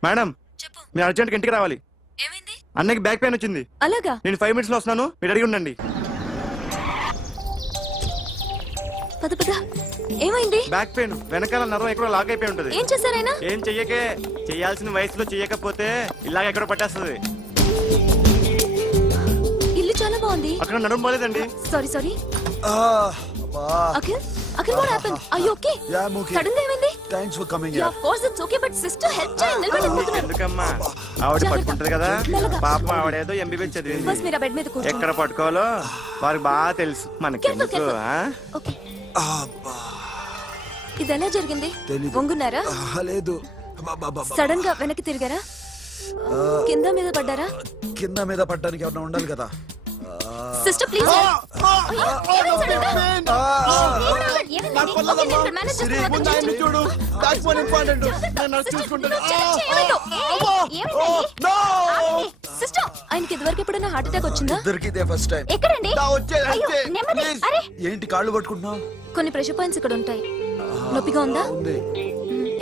మేడం, మీరు అర్జెంట్గా ఇంటికి రావాలి. అన్నకి బ్యాక్ పెయిన్ వచ్చింది. అలాగా? నేను 5 minutes లో వస్తున్నాను, మీరు అడిగి ఉండండి. పద పద. ఏమైంది? బ్యాక్ పెయిన్, వెనకాల నరం ఎక్కడో లాక్ అయిపోయి ఉంటది. ఏం చేశారైనా? ఏం చెయ్యకే, చెయ్యాల్సిన వయసులో చెయ్యకపోతే ఇలాగ ఎక్కడో పట్టేస్తుంది. ఇల్లు చాలా బాగుంది. అక్కడ నడుము పోలేదండి. Sorry. Akhil what happened? Are you okay? Yeah, I'm okay. Sudden గా ఏమైంది? Thanks for coming Yeah, of course it's okay, but sister help చేయండి. నిలబడి. ఎందుకమ్మా, ఆవిడ పట్టుకుంటది కదా. పాపం ఆవిడేదో ఎంబీబీఎస్ చదివింది. బస్ మీరు ఆ బెడ్ మీద కూర్చోండి. ఎక్కడ పట్టుకోవాలో వారికి బాగా తెలుసు. మనకి Careful. Okay. ఇది ఎలా జరిగింది? వంగున్నారా? లేదు, సడన్ గా వెనక్కి తిరిగారా? కింద మీద పడ్డారా? కింద మీద పడ్డానికి ఏమన్నా ఉండాలి కదా. Sister please. చూడు, that's one important. నేను చూసుకుంటాను. సిస్టర్, ఆయనకి ఇదివరకు ఎప్పుడైనా హార్ట్ అటాక్ వచ్చిందా? దొరికితే ఫస్ట్ టైం. ఎక్కడండి? అరే, ఏంటి కాళ్ళు పట్టుకుంటున్నావు? కొన్ని ప్రెషర్ పాయింట్స్ ఇక్కడ ఉంటాయి. నొప్పిగా ఉందా? ఉంది.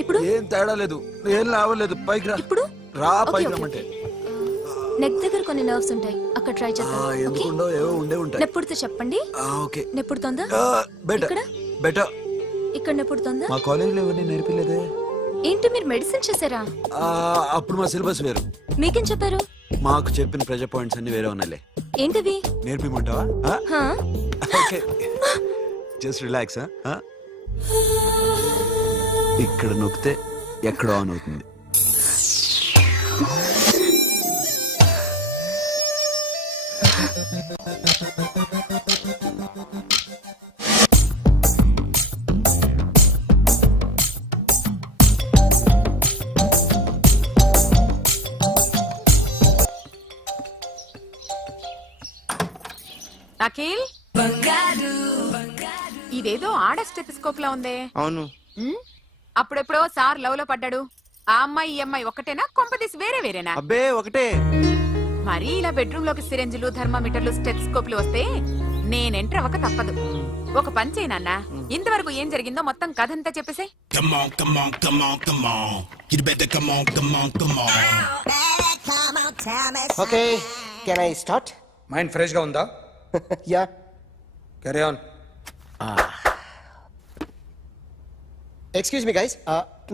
ఇప్పుడు ఏం తేడా లేదు, ఏం లావలేదు. పైకి రా. ఇప్పుడు రా, Okay, పైకి okay. రమ్మంటే. నెక్ దగ్గర కొన్ని నర్వ్స్ ఉంటాయి, అక్కడ ట్రై చేద్దాం. ఓకే? ఎందుకుండో ఏవో ఉండే ఉంటాయి. నెప్పుడుతో చెప్పండి. ఓకే. నెప్పుడుతోందా? బెటర్ ఇక్కడ? బెటర్. ఇక్కడ నెప్పుడుతోందా? మా కాలేజీలో ఎవరిని నేర్పిలేదే. ఏంటి మీరు మెడిసిన్ చేశారా? అప్పుడు మా సిలబస్ వేరు. మీకేం చెప్పారు? మాకు చెప్పిన ప్రెజర్ పాయింట్స్ అన్ని వేరే ఉన్నాయిలే. ఏంటివి? నేర్పిమంటావా? హా? Okay, just relax. ఇక్కడ నొక్కితే ఎక్కడో ఆన్ అవుతుంది. అఖిల్, ఇదేదో ఆడ స్టెథోస్కోప్ లా ఉందే. అవును. అప్పుడెప్పుడో సార్ లవ్ లో పడ్డాడు. ఆ అమ్మాయి ఈ అమ్మాయి ఒకటేనా, కొంపదీసి వేరేనా? అబ్బే ఒకటే. మరీ ఇలా బెడ్రూమ్ లోకి సిరెంజులు, థర్మామీటర్లు, స్టెథోస్కోప్లు వస్తే నేను ఎంటర్ అవ్వక తప్పదు. ఒక పని చేయి నాన్న, ఇంతవరకు ఏం జరిగిందో మొత్తం కథ అంతా చెప్పేసే. Okay, can I start? Mind fresh గా ఉందా? Yeah. Carry on. Excuse me guys,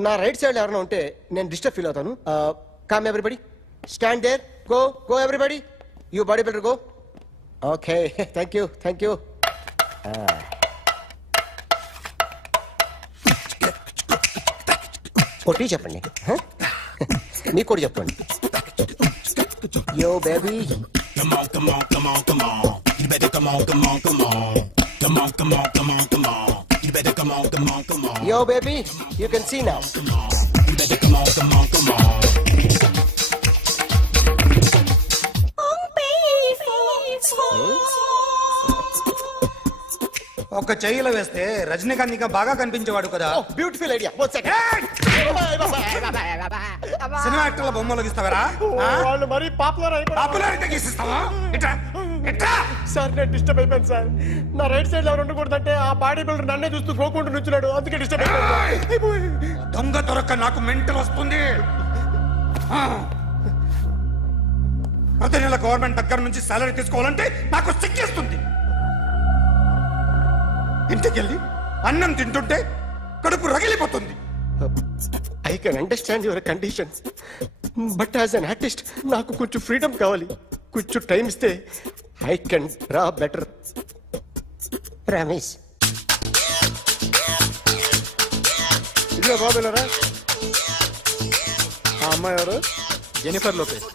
నా రైట్ సైడ్ ఎవరైనా ఉంటే నేను డిస్టర్బ్ ఫీల్ అవుతాను. Come everybody, stand there, go everybody, you bodybuilder go. Okay, thank you. కొట్టి చెప్పండి, మీకు కూడా చెప్పండి. Yo baby, yo baby, you can see now. ఒక చెయ్యిలో వేస్తే రజనీకాంత్ ఇంకా బాగా కనిపించేవాడు కదా. Beautiful idea. One second. Cinema యాక్టర్ల బొమ్మలు గీస్తావరా? వాళ్ళు మరి పాపులర్ అయిపోయారు. పాపులారిటీ గీసిస్తావా? ఇట్రా. సార్ నేను డిస్టర్బ్ అయిపోయాను సార్. నా రైట్ సైడ్ ఎవరు ఉండకూడదంటే ఆ బాడీ బిల్డర్ నన్నే చూస్తూ గోకుంటూ నుంచున్నాడు, అందుకే డిస్టర్బ్ అయిపోయాను. దొంగ దొరక్క నాకు మెంటల్ వస్తుంది. ప్రతి నెల గవర్నమెంట్ దగ్గర నుంచి సాలరీ తీసుకోవాలంటే నాకు సిగ్గేస్తుంది. ఇంటికెళ్ళి అన్నం తింటుంటే కడుపు రగిలిపోతుంది. I can understand your conditions, but as an artist నాకు కొంచెం ఫ్రీడమ్ కావాలి. కొంచెం టైం ఇస్తే I can draw better. Ramesh ఇదిగో బాబులరా, ఆ అమ్మాయి ఎవరు? Jennifer Lopez.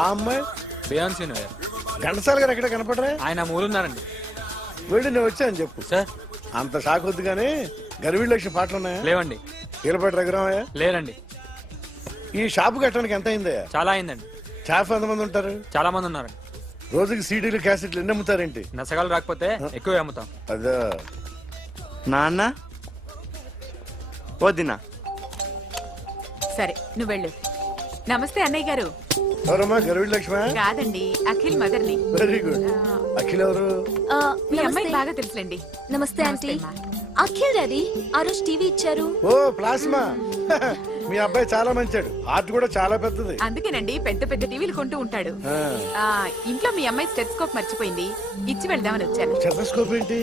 ఆ అమ్మాయి బియాన్సీ నోయర్. ఘంటసాల గారు ఎక్కడ కనపడరా? ఆయన మూలున్నారండి. వెళ్ళి నేను వచ్చాను చెప్పు. సార్ అంత షాక్ వద్దు కానీ గర్వీ లక్ష్మి పాటలు ఉన్నాయా? లేవండి. కీలపాటి రఘురామయ్య లేరండి. ఈ షాపు కట్టడానికి ఎంత అయిందయ్యా? చాలా అయిందండి. స్టాఫ్ ఎంతమంది ఉంటారు? చాలా మంది ఉన్నారండి. రోజుకి సీడీలు క్యాసెట్లు ఎన్ని అమ్ముతారేంటి? నసగాలు రాకపోతే ఎక్కువ అమ్ముతాం. అదా నాన్న వద్దినా. సరే నువ్వు వెళ్ళు. నమస్తే అన్నయ్య గారు. ఎవరమ్మా? గర్వీ లక్ష్మి? కాదండి, అఖిల్ మదర్ని. Very good. అఖిల్ ఎవరు? మీ అమ్మాయి బాగా తెలుసులేండి. నమస్తే ఆంటీ. అమ్మా. అఖిల్ డాడీ ఆ రోజు టీవీ ఇచ్చారు. ఓ ప్లాస్మా. మీ అబ్బాయి చాలా మంచాడు, హార్ట్ కూడా చాలా పెద్దది. అందుకేనండి పెద్ద పెద్ద టీవీలు కొంటూ ఉంటాడు. ఆ, ఇంట్లో మీ అమ్మాయి స్టెత్స్కోప్ మర్చిపోయింది, ఇచ్చి వెళ్దామని వచ్చాను. స్టెథోస్కోప్ ఏంటి?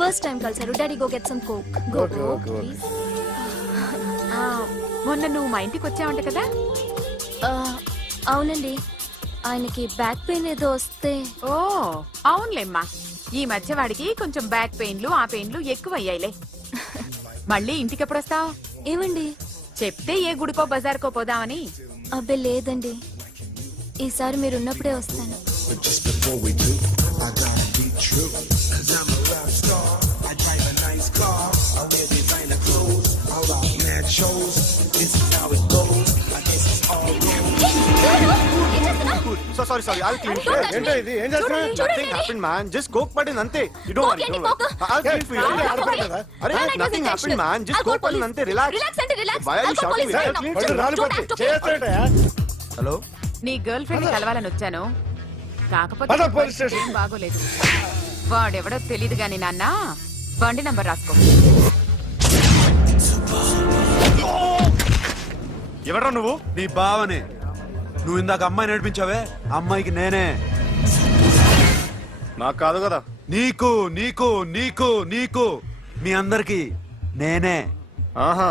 ఫస్ట్ టైం కలిసారు. Daddy go get some coke. Go okay, go okay, okay. Please. మొన్న నువ్వు మా ఇంటికి వచ్చావంట కదా. అవునండి, ఆయనకి బ్యాక్ పెయిన్ ఏదో వస్తే. ఓ అవునులేమ్మా, ఈ మధ్య వాడికి కొంచెం బ్యాక్ పెయిన్లు ఆ పెయిన్లు ఎక్కువ అయ్యాయిలే. మళ్ళీ ఇంటికి ఎప్పుడు వస్తావు? ఏమండి? చెప్తే ఏ గుడికో బజార్కో పోదామని. అబ్బే లేదండి, ఈసారి మీరు ఉన్నప్పుడే వస్తాను. Sorry I'll clean it. ఏంటో ఇది? ఏం చేస్తున్నా? Nothing happened, man. Just coke పడింది అంతే. You don't worry. Don't worry. I'll clean for you. అరే nothing happened, man. Just coke పడింది అంతే. Relax. Why are you shouting me? I'll clean for పళ్ళు you. రాలిపోతాయి. చేస్తాడయా? హలో, నీ గర్ల్ ఫ్రెండ్ కలవాలని వచ్చాను, కాకపోతే పద, పోలీస్ స్టేషన్. ఏం బాగోలేదు. వాడెవడో తెలీదు గాని నాన్న, బండి నంబర్ రాసుకో. ఎవడ్రా నువ్వు? నీ బావనే. నువ్వు ఇందాక అమ్మాయి నడిపించావే, అమ్మాయికి నేనే. నాకు కాదు కదా. నీకు నీకు నీకు నీకు మీ అందరికి నేనే. ఆహా.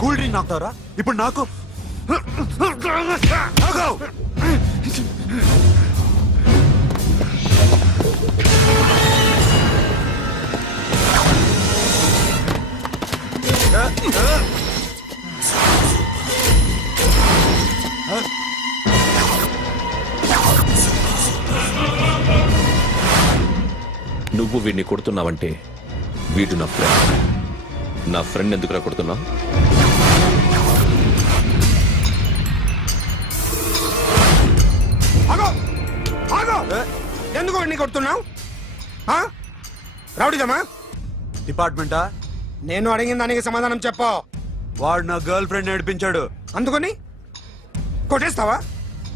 కూల్ డ్రింక్ నాకుతావరా ఇప్పుడు నాకు? ఆగు! నువ్వు వీడిని కొడుతున్నావంటే వీడు నా ఫ్రెండ్. నా ఫ్రెండ్ ఎందుకురా కొడుతున్నావు? ఎందుకు వాడిని కొడుతున్నావు? రౌడీదమ్మా? డిపార్ట్మెంటా? నేను అడిగిన దానికి సమాధానం చెప్పు. వాడు నా గర్ల్ ఫ్రెండ్ నడిపించాడు. అందుకని కొట్టేస్తావా?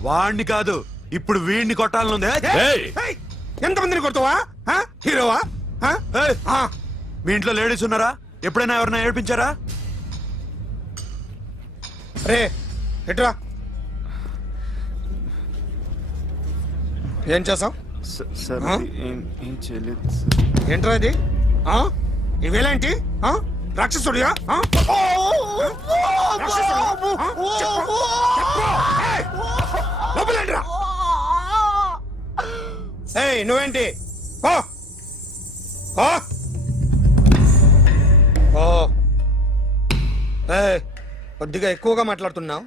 వాడిని కాదు, ఇప్పుడు వీడిని కొట్టాలనుంది. ఏయ్! ఎంతమందిని కొడతావా? హీరోవా? ఏయ్! మీ ఇంట్లో లేడీస్ ఉన్నారా? ఎప్పుడైనా ఎవరైనా ఏడిపించారా? రే ఎట్రా, ఏం చేసావు? ఏం చేయలేదు. ఏంట్రా ఇది? ఇవేలాంటి రాక్షసుడియా? నువ్వేంటి? కొద్దిగా ఎక్కువగా మాట్లాడుతున్నావు.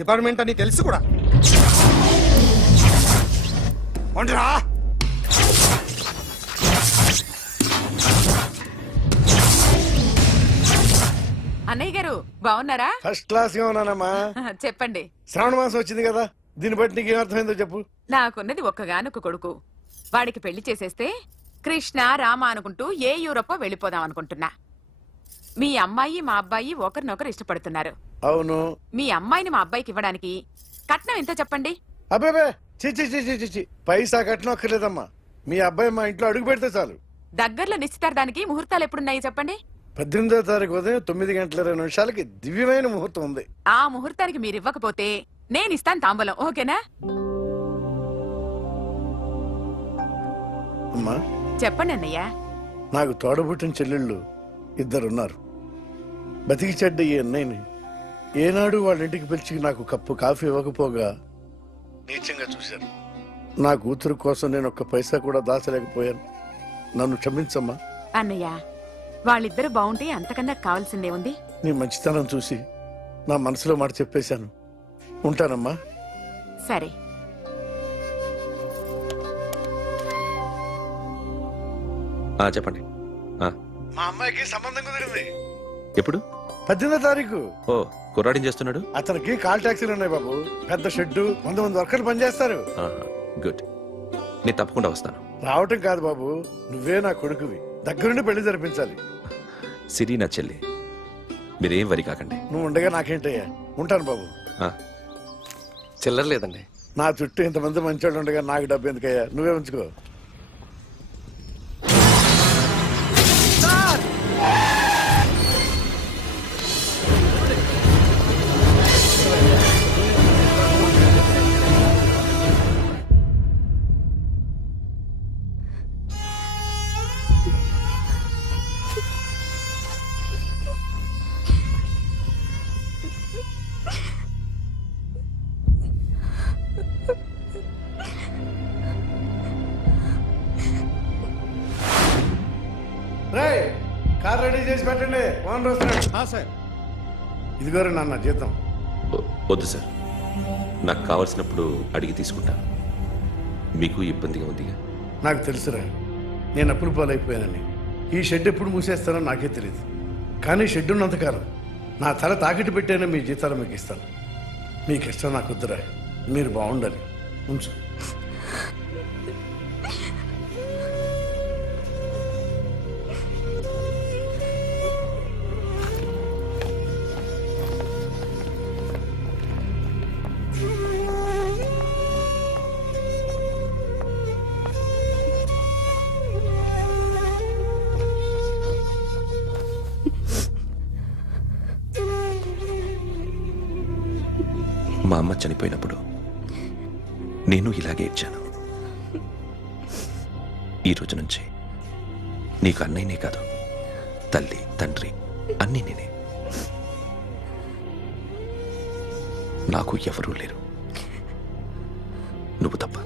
డిపార్ట్మెంట్ అని తెలుసు కూడా. ఉండరా? అన్నయ్య గారు బాగున్నారా? ఫస్ట్ క్లాస్ గా ఉన్నానమ్మా. చెప్పండి. శ్రావణ మాసం వచ్చింది కదా, దీన్ని బట్టి నీకు ఏమర్థమైందో చెప్పు. నాకున్నది ఒక్కగానొక్క కొడుకు. వాడికి పెళ్లి చేసేస్తే కృష్ణ రామ అనుకుంటూ ఏ యూరోపో వెళ్ళిపోదాం అనుకుంటున్నా. మీ అమ్మాయి మా అబ్బాయి ఒకరినొకరు ఇష్టపడుతున్నారు. అవును. మీ అమ్మాయిని మా అబ్బాయికి ఇవ్వడానికి కట్నం ఎంతో చెప్పండి. అబ్బే చిచి పైసా కట్నం అక్కర్లేదమ్మా. మీ అబ్బాయి మా ఇంట్లో అడుగు పెడితే చాలు. దగ్గరలో నిశ్చితార్థానికి ముహూర్తాలు ఎప్పుడున్నాయి చెప్పండి. 18వ తారీఖు ఉదయం 9:20 దివ్యమైన ముహూర్తం ఉంది. ఆ ముహూర్తానికి మీరు ఇవ్వకపోతే నేను ఇస్తాను తాంబూలం. ఓకేనా? అమ్మా చెప్పండి అన్నయ్య. నాకు తోడబుట్టిన చెల్లెళ్ళు ఇద్దరున్నారు. బతికి చెడ్డ ఈ అన్నయ్యని ఏనాడు వాళ్ళ ఇంటికి పిలిచి నాకు కప్పు కాఫీ ఇవ్వకపోగా నీచంగా చూశారు. నా కూతురు కోసం నేను ఒక్క పైసా కూడా దాచలేకపోయాను. నన్ను క్షమించమ్మా. అన్నయ్య, వాళ్ళిద్దరు బాగుంటే అంతకన్నా కావాల్సిందే ఉంది. నీ మంచితనం చూసి నా మనసులో మాట చెప్పేశాను. ఉంటానమ్మా. సరే. చెప్పండి. మా అమ్మాయికి సంబంధం కుదిరింది. ఎప్పుడు? 18వ తారీఖు. ఓ, కుర్రాడేం చేస్తున్నాడు? అతనికి కాల్ టాక్సీలు ఉన్నాయి బాబు. పెద్ద షెడ్డు, 100 వర్కర్లు పనిచేస్తారు. గుడ్. నేను తప్పకుండా వస్తాను. రావటం కాదు బాబు, నువ్వే నా కొడుకువి. దగ్గరుండి పెళ్లి జరిపించాలి. సిరి నా చెల్లి, మీరేం వరి కాకండి. నువ్వు ఉండగా నాకేంటయ్యా. ఉంటాను బాబు. చిల్లర లేదండి. నా చుట్టూ ఇంతమంది మంచోళ్ళు ఉండగా నాకు డబ్బు ఎందుకయ్యా? నువ్వే ఉంచుకో. కార్ రెడీ చేసి పెట్టండి. ఓనర్ వస్తున్నాడు. సార్, ఇదిగోరు నాన్న జీతం. వద్దు సార్, నాకు కావలసినప్పుడు అడిగి తీసుకుంటాను. మీకు ఇబ్బందిగా ఉందిగా? నాకు తెలుసురా, నేను అప్పులు పాలైపోయానని. ఈ షెడ్ ఎప్పుడు మూసేస్తానో నాకే తెలియదు. కానీ షెడ్ ఉన్నంతకాలం నా తల తాకిట్టు పెట్టైనా మీ జీతాలు మీకు ఇస్తాను. మీకు ఇష్టం నాకు వద్దురా. మీరు బాగుండాలి. ఉంచు. మా అమ్మ చనిపోయినప్పుడు నేను ఇలాగే ఇచ్చాను. ఈ రోజు నుంచి నీకు అన్నయ్యనే కాదు, తల్లి తండ్రి అన్నీ నేనే. నాకు ఎవరూ లేరు, నువ్వు తప్ప.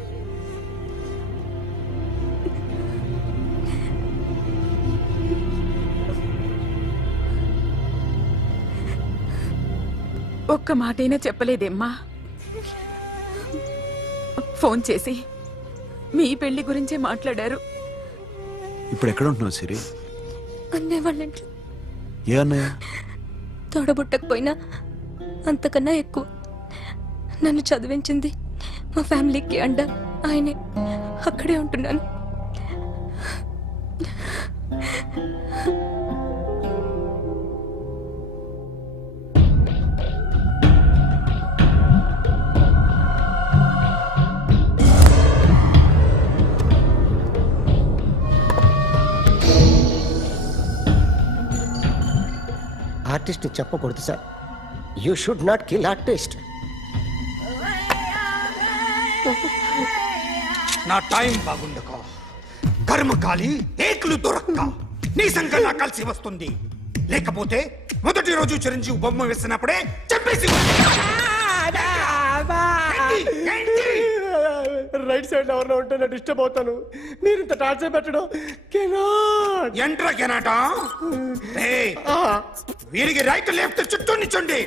ఒక్క మాటైనా చెప్పలేదేమ్మా? ఫోన్ చేసి మీ పెళ్లి గురించే మాట్లాడారు. ఇప్పుడు ఎక్కడ ఉంటున్నావు సిరి? అన్నయ్య వాళ్ళ ఇంట్లో. ఏ అన్నయ్య? తోడబుట్టకపోయినా అంతకన్నా ఎక్కువ నన్ను చదివించింది మా ఫ్యామిలీకి అండ ఆయనే. అక్కడే ఉంటున్నాను. ఆర్టిస్ట్ చెప్పకూడదు sir. You should not kill artist. నా టైం బాగుండకో, కర్మకాలి ఏకులు దొరక్క నీ సంకల్లా కలిసి వస్తుంది. లేకపోతే మొదటి రోజు చిరంజీవి బొమ్మ వేసినప్పుడే చెప్పేసి రైట్ సైడ్ ఎవరిలో ఉంటే నేను డిస్టర్బ్ అవుతాను. మీరు ఇంత టార్చర్ పెట్టడం కెనాట్. ఎంట్రా కెనాట వీరికి రైట్ లెఫ్ట్ చుట్టూ నిచ్చండి.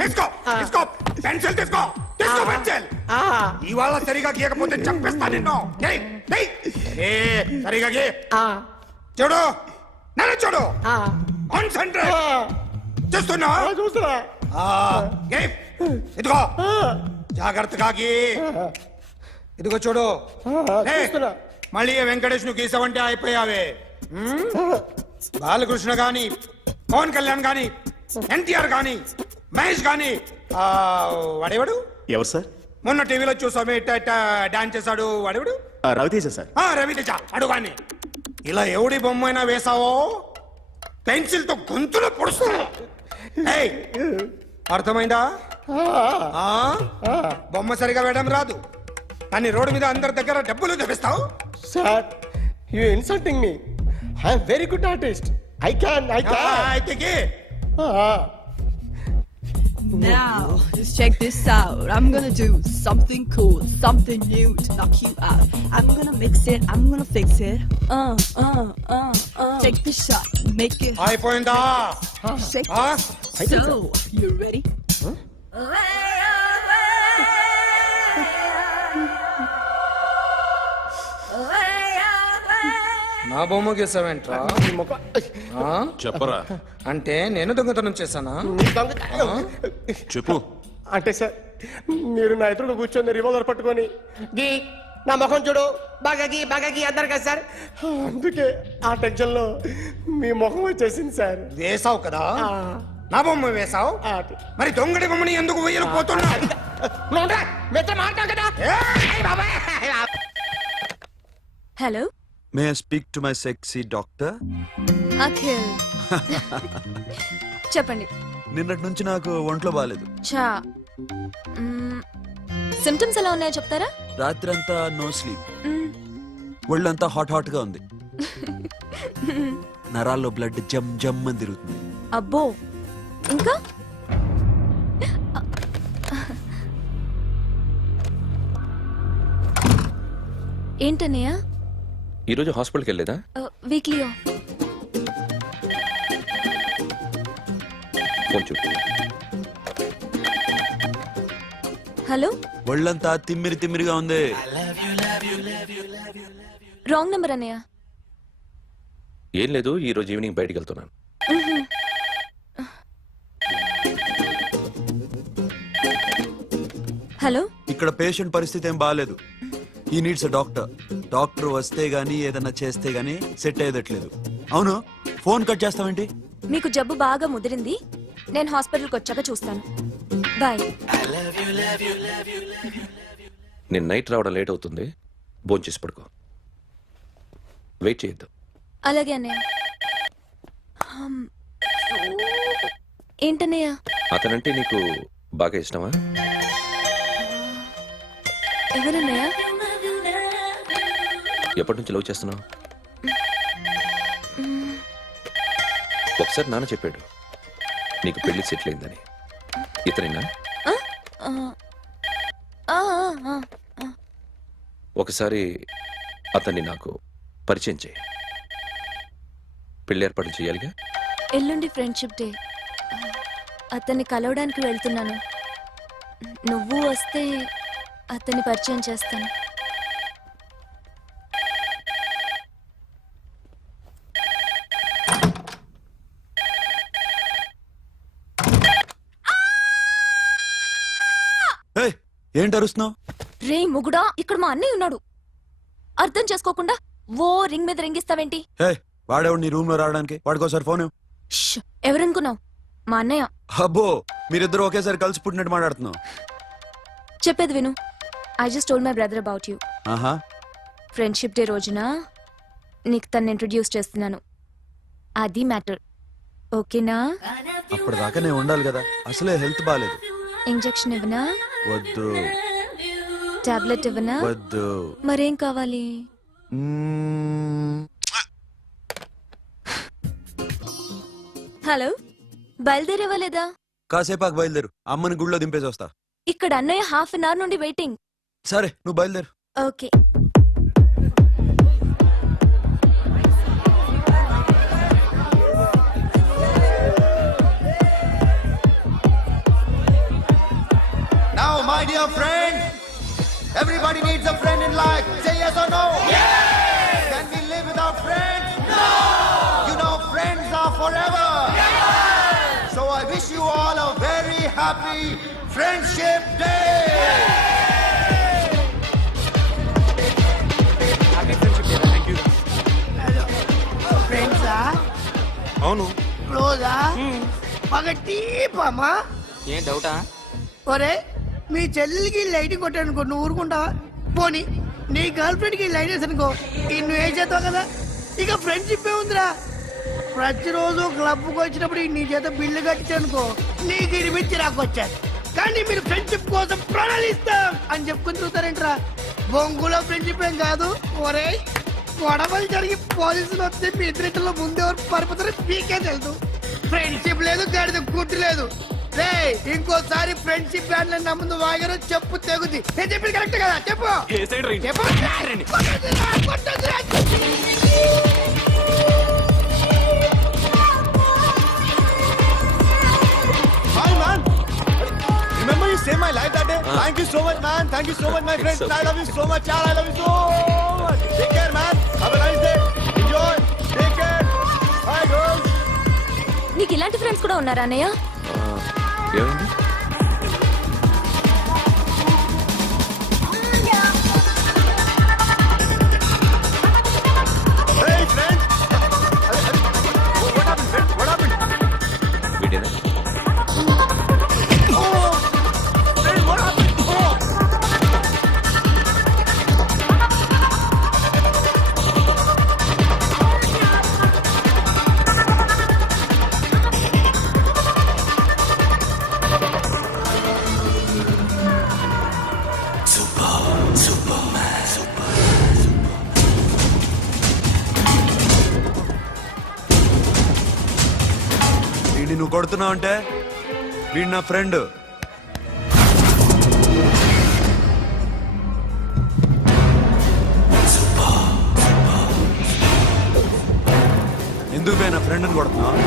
తీసుకో పెన్సిల్ తీసుకో పెన్సిల్. ఇవాళ సరిగా గీయకపోతే చంపేస్తా నిన్ను. సరిగా గీ. చూడు నన్ను చూడు. కాన్సంట్రేట్ చూస్తున్నా. చూస్తున్నా. ఇదిగో జాగ్రత్తగా గీ. ఇదిగో చూడు. చూస్తున్నా. మళ్ళీ వెంకటేష్ ను గీసావంటే అయిపోయావే. బాలకృష్ణ గాని, పవన్ కళ్యాణ్ గాని, ఎన్టీఆర్ గాని, మహేష్ గాని, వాడేవాడు ఎవరు సార్? మొన్న టీవీలో చూసామే డాన్స్ చేశాడు వాడేవాడు. రవితేజ సార్. రవితేజ అడుగాని. ఇలా ఎవడి బొమ్మైనా వేసావో పెన్సిల్ తో గొంతులో పొడుస్తున్నా. అర్థమైందా? బొమ్మ సరిగా వేయడం రాదు కానీ రోడ్డు మీద అందరి దగ్గర డబ్బులు తెప్పిస్తావు. Sir you insulting me. I'm very good artist. I can. అయితే Now, just check this out. I'm gonna do something cool, something new to knock you out. I'm gonna mix it, I'm gonna fix it. Take the shot, make it అయిపోయిందా? shake. So, you ready? నా బొమ్మ గీసావేంట్రా? చెప్పరా. అంటే నేను దొంగతనం చేశానా? చెప్పు. అంటే సార్ మీరు నా ఎదురుగా కూర్చొని రివాల్వర్ పట్టుకొని గీ నా ముఖం చూడు బాగా గీ అన్నారు కదా సార్. అందుకే ఆ టెన్షన్ లో మీ ముఖం వచ్చేసింది సార్. వేసావు కదా, నా బొమ్మ వేసావు. మరి దొంగడి బొమ్మని ఎందుకు వేయకపోతున్నా? Hello, may I speak to my sexy doctor? Akhil. చెప్పండి. నిన్నటి నుంచి నాకు ఒంట్లో బాగాలేదు. చా సిమ్టమ్స్ ఎలా ఉన్నాయో చెప్తారా? రాత్రి అంతా నో స్లీప్. ఒళ్ళంతా హాట్ గా ఉంది. నరాల్లో బ్లడ్ జమ్ జమ్ అని తిరుగుతుంది. అబ్బో, ఇంకా ఏంటన్నయ్య? ఈరోజు హాస్పిటల్కి వెళ్ళేదా? Weekly off. ఫోన్ చూడు. హలో, ఒళ్ళంతా తిమ్మిరిగా ఉంది. రాంగ్ నెంబర్ అన్నయ్య. ఏం లేదు, ఈ రోజు ఈవినింగ్ బయటికి వెళ్తున్నాను. హలో, ఇక్కడ పేషెంట్ పరిస్థితి ఏం బాగాలేదు. ఈ నీడ్స్ డాక్టర్. డాక్టర్ వస్తే గానీ ఏదన్నా చేస్తే గానీ సెట్ అయ్యేదట్లేదు. అవును, ఫోన్ కట్ చేస్తావేంటి? మీకు జబ్బు బాగా ముదిరింది. నేను హాస్పిటల్కి వచ్చాక చూస్తాను. బాయ్. నేను నైట్ రావడం లేట్ అవుతుంది, భోంచేసి పడుకో. వెయిట్ చేయొద్దు. అలాగే అన్నయ్య. ఏంటన్నయ్య? అతనంటే నీకు బాగా ఇష్టమా? ఎవరన్నయ్య? ఎప్పటి నుంచి లవ్ చేస్తున్నావు? ఒకసారి నాన్న చెప్పాడు నీకు పెళ్లి సెటిల్ అయిందని. ఇతనేనా? ఒకసారి అతన్ని నాకు పరిచయం చేయి. పెళ్లి ఏర్పాటు చేయాలిగా. ఎల్లుండి ఫ్రెండ్షిప్ డే. అతన్ని కలవడానికి వెళ్తున్నాను. నువ్వు వస్తే అతన్ని పరిచయం చేస్తాను. ఏంటి అరుస్తున్నావు? రే ముగుడా, ఇక్కడ మా అన్నయ్య ఉన్నాడు. అర్థం చేసుకోకుండా ఓ రింగ్ మీద రింగిస్తావేంటి? వాడేవాడు నీ రూమ్ లో రావడానికి? వాడికోసారి ఫోన్. ఎవరనుకున్నావు? మా అన్నయ్య. అబ్బో, మీరిద్దరు ఒకేసారి కలిసి పుట్టినట్టు మాట్లాడుతున్నావు. చెప్పేది విను. I just told my brother about you. ఆహా. ఫ్రెండ్షిప్ డే రోజున నీకు తను ఇంట్రొడ్యూస్ చేస్తున్నాను. అది మ్యాటర్. ఓకేనా? అప్పటిదాకా నేను ఉండాలి కదా. అసలే హెల్త్ బాగాలేదు. ఇంజెక్షన్ ఇవ్వనా? వద్దు. టాబ్లెట్ ఇవ్వనా? వద్దు. మరేం కావాలి? హలో, బయలుదేరేవా లేదా? కాసేపాకు బయలుదేరు. అమ్మని గుళ్ళో దింపేసి వస్తా. ఇక్కడ అన్నయ్య హాఫ్ అన్ అవర్ నుండి వెయిటింగ్. సరే నువ్వు బయలుదేరు. Okay. Now, my dear friends, everybody needs a friend in life. Say yes or no? Yes! Can we live without friends? No! You know, friends are forever. Yes! So I wish you all a very happy Friendship Day! ఫ్రెండ్సా అవును. క్లోజా పగటీపమా? ఏం డౌటా? ఒరే మీ చెల్లెలికి lighting కొట్టానుకో నువ్వు ఊరుకుంటావా? పోనీ నీ girl friend కి లైట్ వేసి అనుకో నువ్వు ఏం చేస్తావు కదా. ఇక ఫ్రెండ్షిప్ ఏ ఉందిరా. ప్రతిరోజు క్లబ్కి వచ్చినప్పుడు నీ చేత బిల్లు కట్టించనుకో నీకు ఇరిమిచ్చి రాకొచ్చాను. కానీ మీరు ఫ్రెండ్షిప్ కోసం ప్రణాళిస్తాం అని చెప్పుకుని తిరుగుతారేంట్రా? బొంగులో ఫ్రెండ్షిప్ ఏం కాదు. ఒరే గొడవలు జరిగి పోలీసులు వస్తే మీ ఇద్దరిలో ముందెవరు పరిపోతారో మీకే తెలుసు. ఫ్రెండ్షిప్ లేదు, గాడిద గుడ్డు లేదు. రే ఇంకోసారి ఫ్రెండ్షిప్ బ్యాండ్ నా ముందు వాగారు చెప్పు తెగుద్ది. నేను చెప్పింది కరెక్ట్ కదా? చెప్పు చెప్పు. Hi man. Remember you saved my life that day? Thank you so much man. Thank you so much my friend. I love you so much. Yaar, I love you so much. Take care man. Have a nice day. Enjoy. Take care. Bye girls. నీకు ఇలాంటి friends కూడా ఉన్నారా అన్నయ్య? ఏమైంది? Hey friend. What happened friend? What happened? వీడేనా? Oh. Friend, what happened? Oh. వీడిని నువ్వు కొడుతున్నావు అంటే వీడు నా ఫ్రెండ్. ఎందుకు పోయి నా ఫ్రెండ్ని కొడుతున్నావు?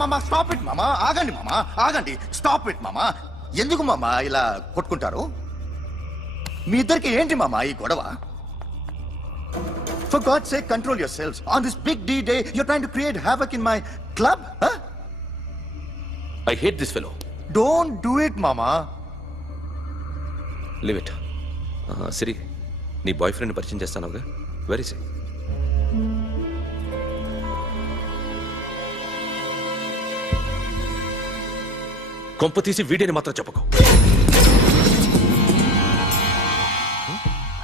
మామా స్టాప్ ఇట్ మామా. ఆగండి మామా, ఆగండి. స్టాప్ ఇట్ మామా. ఎందుకు మామా ఇలా కొట్టుకుంటారు? మీ ఇద్దరికి ఏంటి మామా ఈ గొడవ? For God's sake, control yourselves. On this big D day, you're trying to create havoc in my club? Huh? I hate this fellow. Don't do it, mama. Leave it. సిరి, నీ బాయ్ ఫ్రెండ్ పరిచయం చేస్తానుగా. Very సే. కొంప తీసి వీడిని మాత్రం చెప్పకు.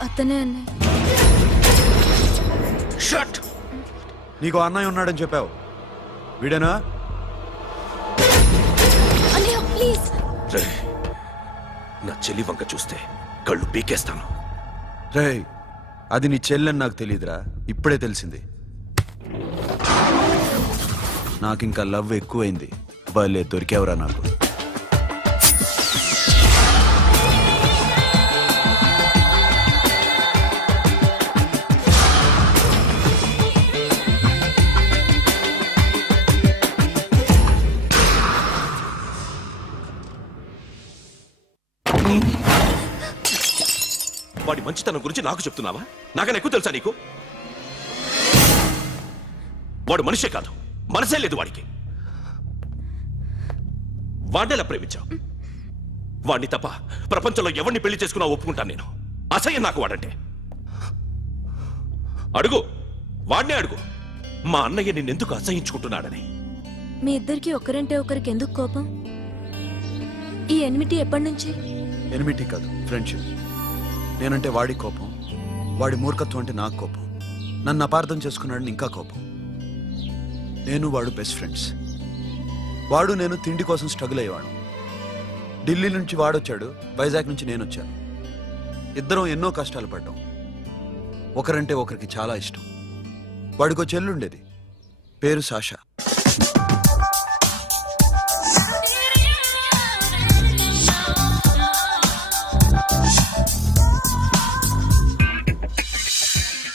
అతనే అన్నయ్య. Shut. నీకు అన్నయ్య ఉన్నాడని చెప్పావు, వీడేనా? అన్నయ్య ప్లీజ్. రే, నా చెల్లి వంక చూస్తే కళ్ళు పీకేస్తాను. రేయ్, అది నీ చెల్లెని నాకు తెలియదురా, ఇప్పుడే తెలిసింది. నాకింకా లవ్ ఎక్కువైంది. భలే దొరికావురా నాకు. వాడి మంచితనం గురించి నాకు చెప్తున్నావా? నాకన్నా ఎక్కువ తెలుసా నీకు? వాడు మనిషే కాదు, మనసే లేదు వాడికి. వాడినేలా ప్రేమించావు? వాడిని తప్ప ప్రపంచంలో ఎవరిని పెళ్లి చేసుకున్నా ఒప్పుకుంటాను నేను. అసహ్యం నాకు వాడంటే. అడుగు, వాడినే అడుగు, మా అన్నయ్య నిన్నెందుకు అసహించుకుంటున్నాడని. మీ ఇద్దరికి ఒకరంటే ఒకరికి ఎందుకు కోపం? ఈ ఎనిమిటి ఎప్పటి నుంచి? ఎనిమిటీ కాదు, ఫ్రెండ్షిప్. నేనంటే వాడి కోపం, వాడి మూర్ఖత్వం అంటే నాకు కోపం. నన్ను అపార్థం చేసుకున్నాడని ఇంకా కోపం. నేను వాడు బెస్ట్ ఫ్రెండ్స్. వాడు నేను తిండి కోసం స్ట్రగుల్ అయ్యేవాడు. ఢిల్లీ నుంచి వాడొచ్చాడు, వైజాగ్ నుంచి నేను వచ్చాను. ఇద్దరం ఎన్నో కష్టాలు పడ్డాం. ఒకరంటే ఒకరికి చాలా ఇష్టం. వాడికో చెల్లుండేది, పేరు సాషా.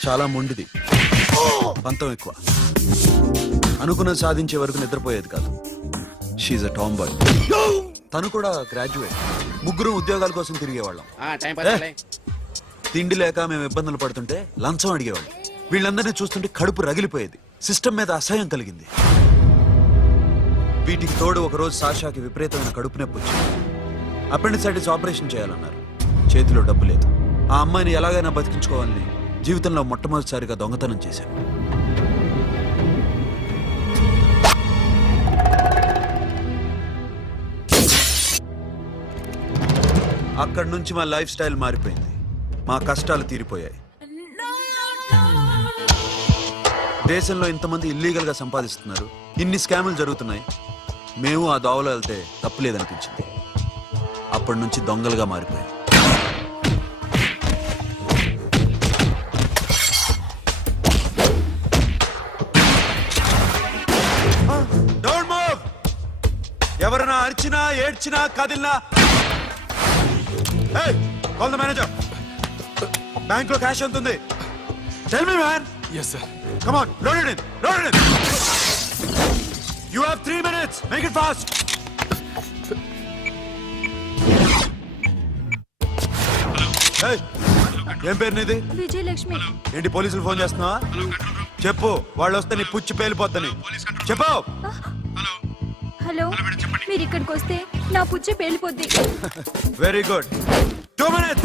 చాలా మొండిది, పంతం ఎక్కువ. అనుకున్నది సాధించే వరకు నిద్రపోయేది కాదు. She a tomboy. తను కూడా గ్రాడ్యుయేట్. ముగ్గురు ఉద్యోగాల కోసం తిరిగేవాళ్ళం. తిండి లేక మేము ఇబ్బందులు పడుతుంటే లంచం అడిగేవాళ్ళం. వీళ్ళందరినీ చూస్తుంటే కడుపు రగిలిపోయేది. సిస్టమ్ మీద అసహ్యం కలిగింది. వీటికి తోడు ఒకరోజు సాషాకి విపరీతమైన కడుపు నొప్పి వచ్చింది. అపెండిసైటిస్ ఆపరేషన్ చేయాలన్నారు. చేతిలో డబ్బు లేదు. ఆ అమ్మాయిని ఎలాగైనా బతికించుకోవాలని జీవితంలో మొట్టమొదటిసారిగా దొంగతనం చేశాను. అక్కడి నుంచి మా లైఫ్ స్టైల్ మారిపోయింది. మా కష్టాలు తీరిపోయాయి. దేశంలో ఇంతమంది ఇల్లీగల్ గా సంపాదిస్తున్నారు, ఇన్ని స్కాములు జరుగుతున్నాయి. మేము ఆ దోవలో వెళ్తే తప్పులేదనిపించింది. అప్పటి నుంచి దొంగలుగా మారిపోయాం. ఎవరైనా అరిచినా ఏడ్చినా కదిలినా కాల్ ద మేనేజర్. బ్యాంక్ లో క్యాష్ ఎంత ఉంది? Tell me man. Yes sir. Come on, load it in, load it in. You have 3 minutes, make it fast. ఏం పేరు నీది? విజయలక్ష్మి. ఏంటి పోలీసులు ఫోన్ చేస్తున్నావా? చెప్పు, వాళ్ళు వస్తే నీ పుచ్చి పేలిపోద్దని చెప్పు. హలో, మీరు ఇక్కడికి వస్తే నా పుచ్చే పేలిపోద్ది. Very good. 2 minutes.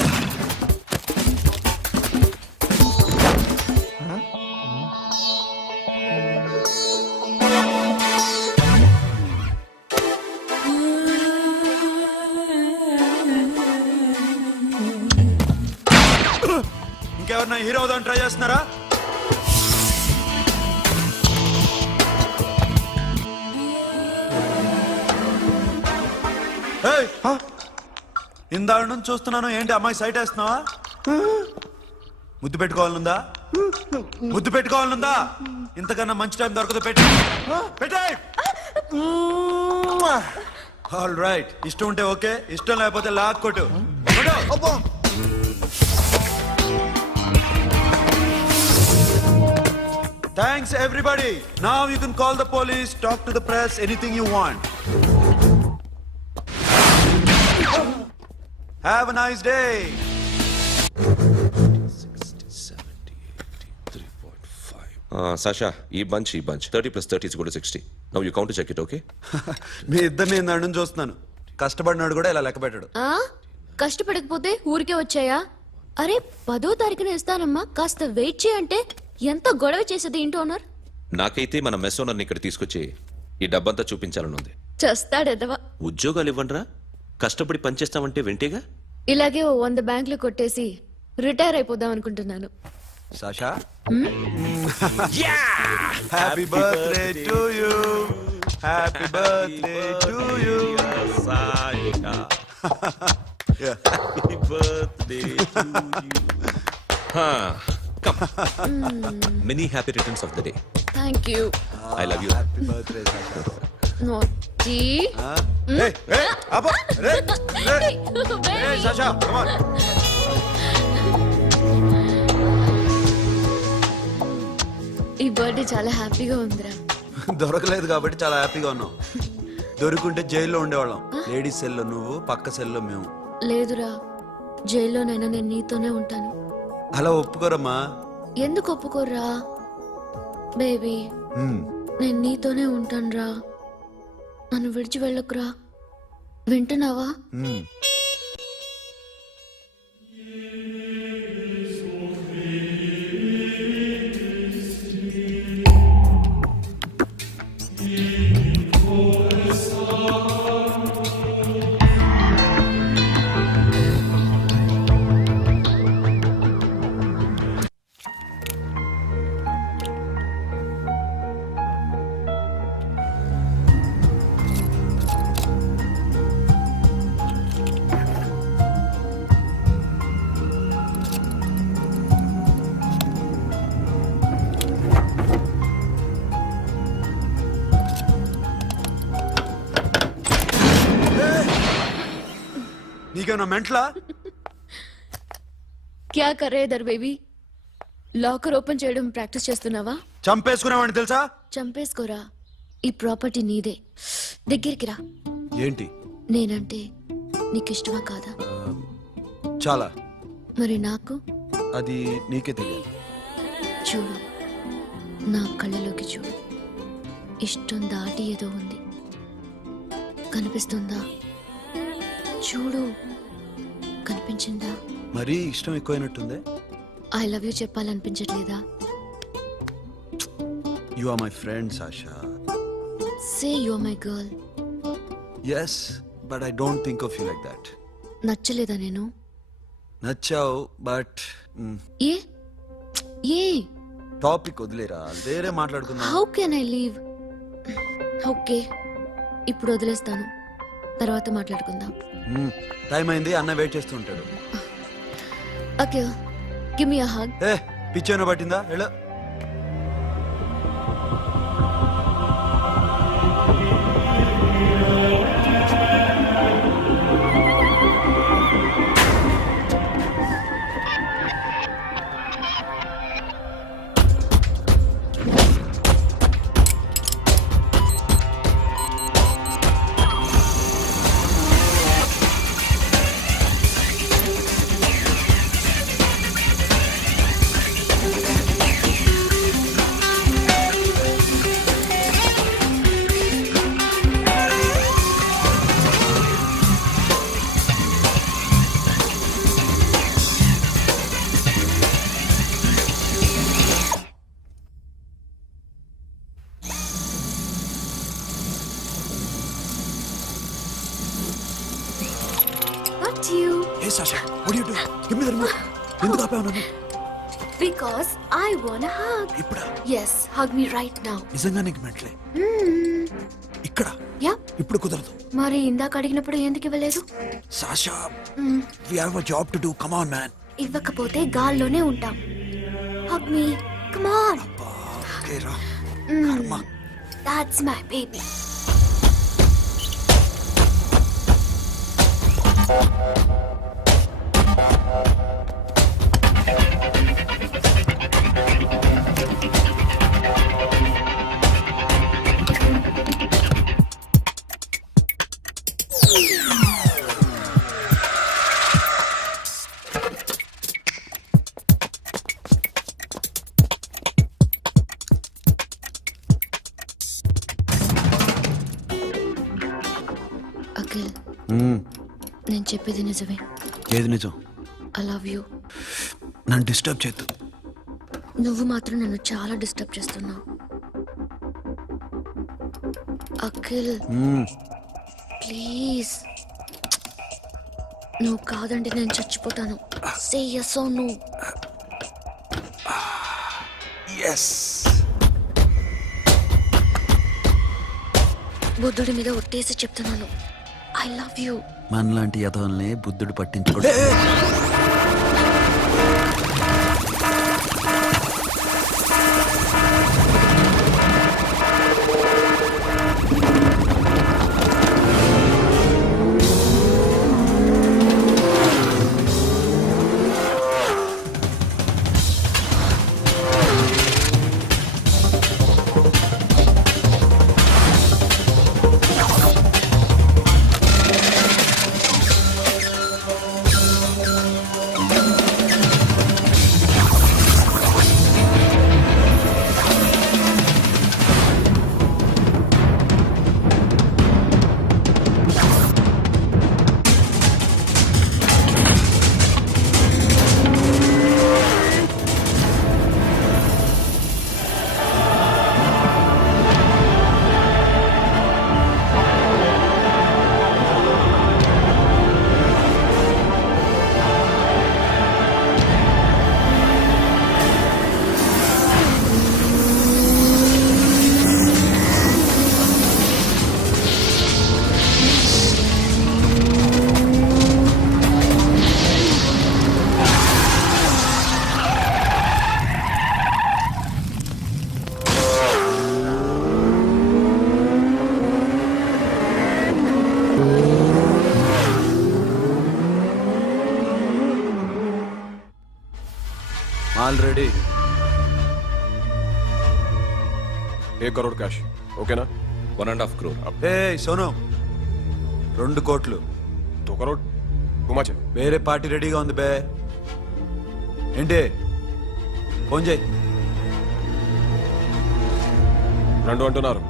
ఇంకెవరన్నా హీరో అవుదామని ట్రై చేస్తున్నారా? ఇందాక నుంచి చూస్తున్నాను, ఏంటి అమ్మాయి సైట్ వేస్తున్నావా? ముద్దు పెట్టుకోవాలనుందా? ముద్దు పెట్టుకోవాలనుందా? ఇంతకన్నా మంచి టైం దొరకదు. పెట్టే. ఆల్ రైట్, ఇష్టం ఉంటే ఓకే, ఇష్టం లేకపోతే లాక్ కొట్టు. Thanks everybody. Now you can call the police, talk to the press, anything you want. Have a nice day. 60, 70, 80, 3.5. Sasha, ఈ bunch 30 plus 30 is equal to 60. Now you count to check it, okay? మీ ఇద్దరిని ఇందాక నుంచి చూస్తున్నాను. కష్టపడినాడు కూడా ఇలా లెక్క పెట్టాడు. కష్టపడకపోతే ఊరికే వచ్చాయా? అరే 10వ తారీఖున ఇస్తానమ్మా, కాస్త వెయిట్ చేయంటే ఎంత గొడవ చేసేది ఇంటి ఓనర్. నాకైతే మన మెస్ ఓనర్ని ఇక్కడ తీసుకొచ్చి ఈ డబ్బంతా చూపించాలని ఉంది. చస్తాడెదవా. ఉద్యోగాలు ఇవ్వండిరా, కష్టపడి పనిచేస్తామంటే వింటేగా. ఇలాగే ఓ 100 బ్యాంకులు కొట్టేసి రిటైర్ అయిపోదాం అనుకుంటున్నాను. Sasha happy birthday to you happy birthday to you many happy returns of the day. Thank you. I love you. Happy birthday Sasha. నోటి సాషా come on. ఈ బర్త్డే చాలా హ్యాపీగా ఉందిరా. దొరకలేదు కాబట్టి చాలా హ్యాపీగా ఉన్నాం. దొరుకుంటే జైల్లో ఉండేవాళ్ళం. లేడీస్ సెల్లో నువ్వు, పక్క సెల్లో మేము. లేదురా, జైల్లోనైనా నేను నీతోనే ఉంటాను. అలా ఒప్పుకోరమ్మా. ఎందుకు ఒప్పుకోర్రా బేబీ? నేను నీతోనే ఉంటానురా. నన్ను విడిచి వెళ్ళకురా. వింటున్నావా? నీకేమన్నా మెంట్లా? క్యా కరేదర్ బేబీ? లాకర్ ఓపెన్ చేయడం ప్రాక్టీస్ చేస్తున్నావా? చంపేసుకున్నావని తెలుసా? చంపేసుకోరా. ఈ ప్రాపర్టీ నీదే. దగ్గరికి రా. ఏంటి? నేనంటే నీకు ఇష్టమా కాదా? చాలా. మరి నాకు? అది నీకే తెలియదు. చూడు, నా కళ్ళలోకి చూడు. ఇష్టం దాటి ఏదో ఉంది. కనిపిస్తుందా? చూడు, కనిపించిందా? మరీ ఇష్టం ఎక్కువైనట్టుందే. ఐ లవ్ యూ చెప్పాలనిపించట్లేదా? You are my friend Sasha. Say you are my girl. Yes, but I don't think of you like that. నచ్చలేదా నేను? నచ్చావు, బట్ ఏ ఏ టాపిక్ వదిలేరా, వేరే మాట్లాడుకుందాం. How can I leave? Okay, ఇప్పుడు వదిలేస్తాను. తర్వాత మాట్లాడుకుందాం. టైం అయింది, అన్న వెయిట్ చేస్తూ ఉంటాడు. Okay, give me a hug. ఏ పిచ్చోన పట్టిందా? వెళ్ళు. Not you. ఏ Sasha, what are you doing? Give me the remote. ఎందుకు ఆపావు నన్ను? Because I want a hug. ఇప్పుడా? Yes, hug me right now. నిజంగా నీకు మెంట్లే? ఇక్కడ Yeah. ఇప్పుడు కుదరదు. మరి ఇందాక అడిగినప్పుడు ఎందుకు ఇవ్వలేదు? Sasha, we have a job to do. Come on, man. ఇవ్వకపోతే గాల్లోనే ఉంటాం. Hug me. Come on. Okay, రా. కర్మ. That's my baby. అఖిల్, నేను చెప్పేది నిజమే. ఏది నిజం? I love you. నన్ను డిస్టర్బ్ చేయొద్దు. నువ్వు మాత్రం నన్ను చాలా డిస్టర్బ్ చేస్తున్నావు. అఖిల్, ప్లీజ్. నువ్వు కాదంటే నేను చచ్చిపోతాను. సే yes or no. ఎస్ బుద్ధుడి మీద ఒట్టేసి చెప్తున్నాను ఐ లవ్ యూ. మనలాంటి యథోల్ని బుద్ధుడు పట్టించుకోడు. Already 1 crore cash. ఓకేనా? 1.5 crore. ఏ సోను 2 కోట్లు 2 crore. Too much. వేరే పార్టీ రెడీగా ఉంది బే. ఏంటి ఫోన్ చేయి. 2 అంటున్నారు.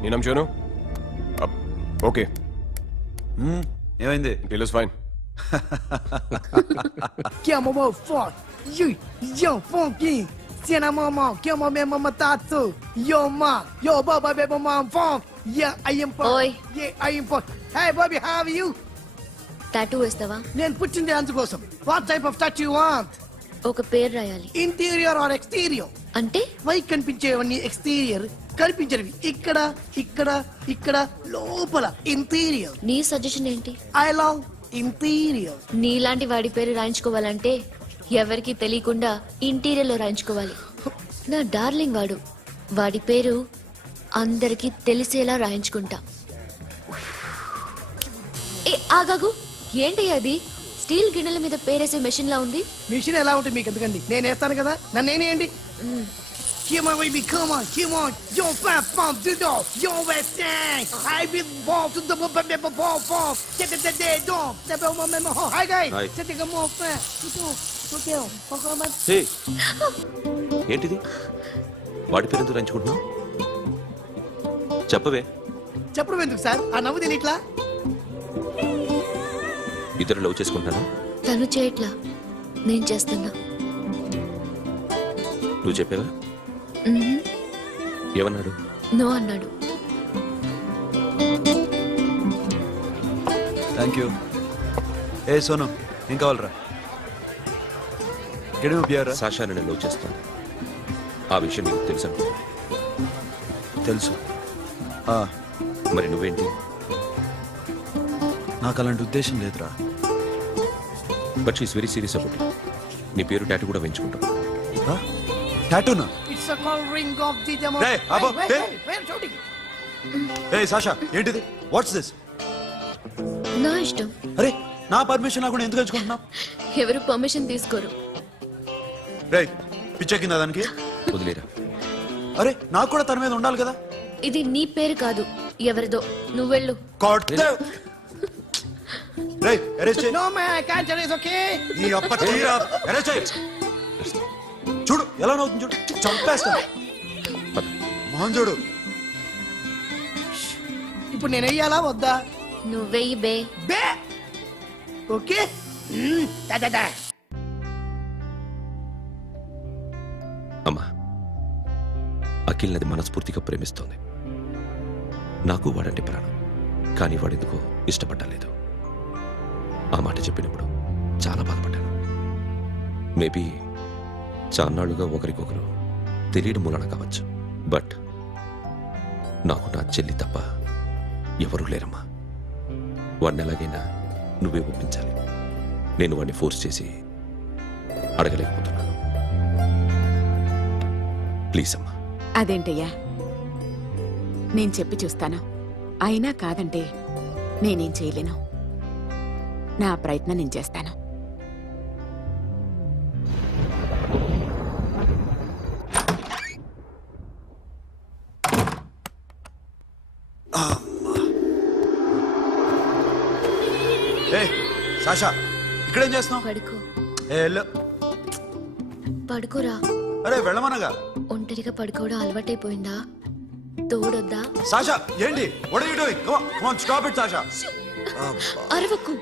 నేను నమ్మాను. ఓకే. ఏమైంది? Deal is fine. Que é mamão forte. Yo, funky. Cena mamão, que é mamão mamatato. Yo, ma. Yo, baba, baby, mom, funk. Yeah, I am funk. Oi. Yeah, I am funk. Hey, Bobby, how are you? Tattoo వేస్తావా? నేను పుట్టింది అందుకోసం. What type of tattoo you want? ఒక పేరు రాయాలి. Interior or exterior? అంటే పైకి కనిపించేవన్నీ exterior, కనిపించేవి ఇక్కడ ఇక్కడ ఇక్కడ లోపల ఇంటీరియర్. నీ సజెషన్ ఏంటి? I love interior. నీలాంటి వాడి పేరు రాయించుకోవాలంటే ఎవరికి తెలియకుండా ఇంటీరియర్ లో రాయించుకోవాలి. నా డార్లింగ్ వాడు. వాడి పేరు అందరికి తెలిసేలా రాయించుకుంటా. ఏ ఆగాగు, ఏంటి అది? స్టీల్ గిన్నెల మీద పేరేసే మెషిన్ లా ఉంది. మిషన్ ఎలా ఉంటుంది మీకు ఎందుకండి? నేను వేస్తాను కదా, నన్ను నేనేయండి. Come on, baby, come on, come on. Yo, fat pump, do do. Yo, west side. I be ball to the ball pump. Get the day dog. The bell mama. Hi guys. Hi. Set the more fat. Tutu. హే, ఏంటిది? వాడి పేరు ఎందుకు రంచుకుంటున్నావు? చెప్పవే. చెప్పడం ఎందుకు sir? ఆ నవ్వు తిని ఇట్లా. ఇద్దరు లవ్ చేసుకుంటాను. తను చేయట్లా, నేను చేస్తున్నా. నువ్వు చెప్పావా? ఏమన్నాడు? నో అన్నాడు. Thank you. ఏ సోను ఏం కావాలరా? గడిమి బియారా? సాషాని నేను లవ్ చేస్తాను. ఆ విషయం నీకు తెలుసు అనుకో. తెలుసు. మరి నువ్వేంటి? నాకు అలాంటి ఉద్దేశం లేదురా. But she's very serious about. నీ పేరు టాటూ కూడా వేయించుకుంటాం. టాటూనా? It's a call ring of the demo. Hey, Abo, hey. Where shooting? ఏ సాషా ఏంటిది? What's this? నా ఇష్టం. అరే నా పర్మిషన్ లేకుండా ఎందుకు ఎంచుకుంటున్నావు? ఎవరు పర్మిషన్ తీసుకోరు. రే పిచ్చెక్కిందా దానికి? వదిలేరా. అరే నాకు కూడా తన మీద ఉండాలి కదా. ఇది నీ పేరు కాదు, ఎవరిదో. నువ్వెళ్ళు. రే అరెస్ట్ చేయి. No man, I can't tell. It's okay. నీ అప్ప తీరా అరెస్ట్ చేయి. చూడు ఎలా నవ్వుతుంది చూడు. చంపేస్తా. మోహన్ చూడు. ఇప్పుడు నేను వెయ్యాలా వద్దా? నువ్వెయ్యి బే. బే ఓకే. దా అమ్మా, అఖిల్ నది మనస్ఫూర్తిగా ప్రేమిస్తోంది. నాకు వాడంటే ప్రాణం. కానీ వాడెందుకో ఇష్టపడలేదు. ఆ మాట చెప్పినప్పుడు చాలా బాధపడ్డాను. మేబీ చాన్నాళ్లుగా ఒకరికొకరు తెలియడం మూలన కావచ్చు, బట్ నాకు నా చెల్లి తప్ప ఎవరూ లేరమ్మా. వాడిని ఎలాగైనా నువ్వే ఒప్పించాలి. నేను వాడిని ఫోర్స్ చేసి అడగలేకపోతున్నాను. ప్లీజ్ అమ్మా. అదేంటయ్యా, నేను చెప్పి చూస్తాను. అయినా కాదంటే నేనేం చేయలేను. నా ప్రయత్నం నేను చేస్తాను. ఏ సాషా, ఇక్కడేం చేస్తున్నావు? పడుకో ఏ వెళ్ళు. పడుకోరా. అరే వెళ్ళమనగా. ఒంటరిగా పడుకోవడం అలవాటైపోయిందా? తోడొద్దా? సాషా ఏంటి? What are you doing? Come on stop it Sasha. అరవకు.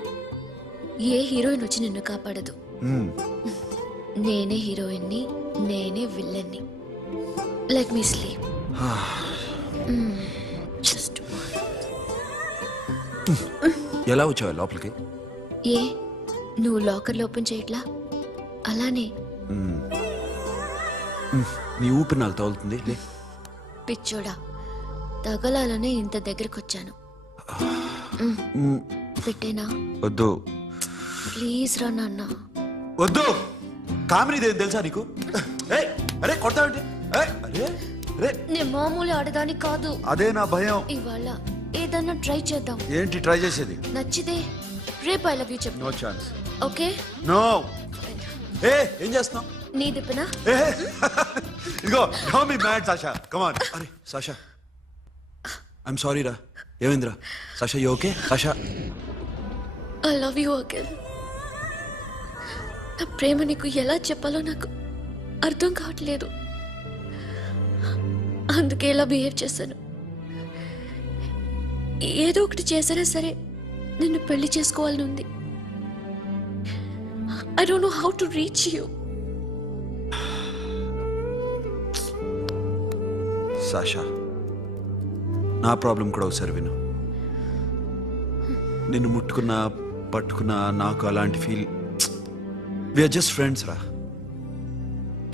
ఏ హీరోయిన్ వచ్చి నిన్ను కాపాడదు. నేనే హీరోయిన్ని, నేనే విల్లన్ని. Let me sleep. జస్ట్ ఎలా వచ్చావు లోపలికి? ఏ నువ్వు లాకర్ ఓపెన్ చేయట్లా? అలానే. నీ ఊపిరి నాకు తగులుతుంది. లే. పిచ్చోడా, తగలాలనే ఇంత దగ్గరకు వచ్చాను. పెట్టేనా? వద్దు ప్లీజ్ రా నాన్న. వద్దు. కామినీదేం తెలుసా నీకు? ఏయ్, అరే కొడతావేంటి? ఏయ్, అరే అరే, నేను మామూలు ఆడదాని కాదు. అదే నా భయం. ఇవాళ ఏదన్నా ట్రై చేద్దాం. ఏంటి ట్రై చేసేది? నచ్చితే రేపు ఐ లవ్ యూ చెప్పు. No chance. ఓకే? నో. ఏ ఏం చేస్తున్నావు? నీ దిప్పునా? ఏ ఇగో don't be mad Sasha. Come on. అరే సాషా, ఐఎమ్ సారీ రా. ఏమైందిరా? Sasha you okay? Sasha I love you again. నా ప్రేమ నీకు ఎలా చెప్పాలో నాకు అర్థం కావట్లేదు. అందుకే ఇలా బిహేవ్ చేశాను. ఏదో ఒకటి చేసినా సరే నిన్ను పెళ్లి చేసుకోవాలని ఉంది. I don't know how to reach you. Sasha, నా ప్రాబ్లం కూడా ఒకసారి విను. నిన్ను ముట్టుకున్నా పట్టుకున్నా నాకు అలాంటి ఫీల్. వీఆర్ జస్ట్ ఫ్రెండ్స్ రా.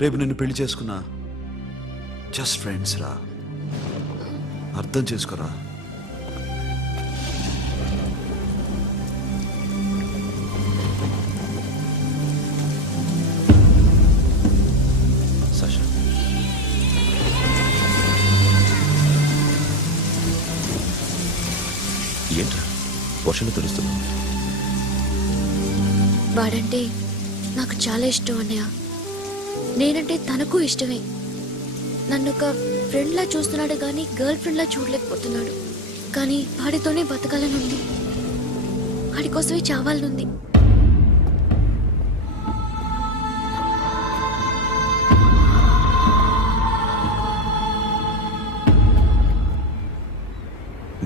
రేపు నిన్ను పెళ్లి చేసుకున్నా జస్ట్ ఫ్రెండ్స్ రా. అర్థం చేసుకోరా. సాషా, ఏంట్రా వర్షంలో తెలుస్తున్నావు? వాడంటే నాకు చాలా ఇష్టం అన్నయ్య. నేనంటే తనకు ఇష్టమే. నన్ను ఒక ఫ్రెండ్లా చూస్తున్నాడు కానీ గర్ల్ ఫ్రెండ్లా చూడలేకపోతున్నాడు. కానీ వాడితోనే బతకాలని ఉంది. వాడి కోసమే చావాలనుంది.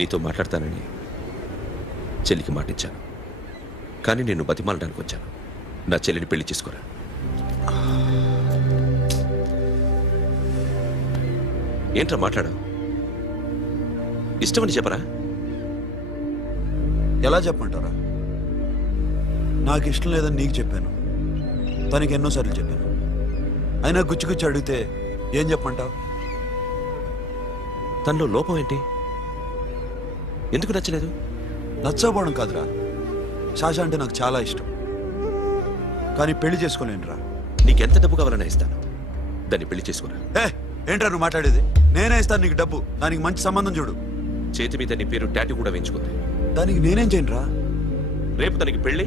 నీతో మాట్లాడతానని చెల్లికి మాటిచ్చాను, కానీ నేను బతిమాలడానికి వచ్చాను. నా చెల్లిని పెళ్లి చేసుకోరా. ఏంట్రా మాట్లాడావు? ఇష్టమని చెప్పరా? ఎలా చెప్పమంటారా? నాకు ఇష్టం లేదని నీకు చెప్పాను, తనకి ఎన్నోసార్లు చెప్పాను. అయినా గుచ్చి గుచ్చి అడిగితే ఏం చెప్పమంటావు? తనలో లోపం ఏంటి? ఎందుకు నచ్చలేదు? నచ్చకపోవడం కాదురా, శాష అంటే నాకు చాలా ఇష్టం, కానీ పెళ్లి చేసుకోలేనురా. నీకెంత డబ్బు కావాలన్నా ఇస్తాను, దాన్ని పెళ్లి చేసుకోరా. ఏ ఏంట్రా నువ్వు మాట్లాడేది? నేనే ఇస్తాను నీకు డబ్బు, దానికి మంచి సంబంధం చూడు. చేతి మీద నీ పేరు టాటూ కూడా వేయించుకుంది. దానికి నేనేం చేయనురా? రేపు తనకి పెళ్లి,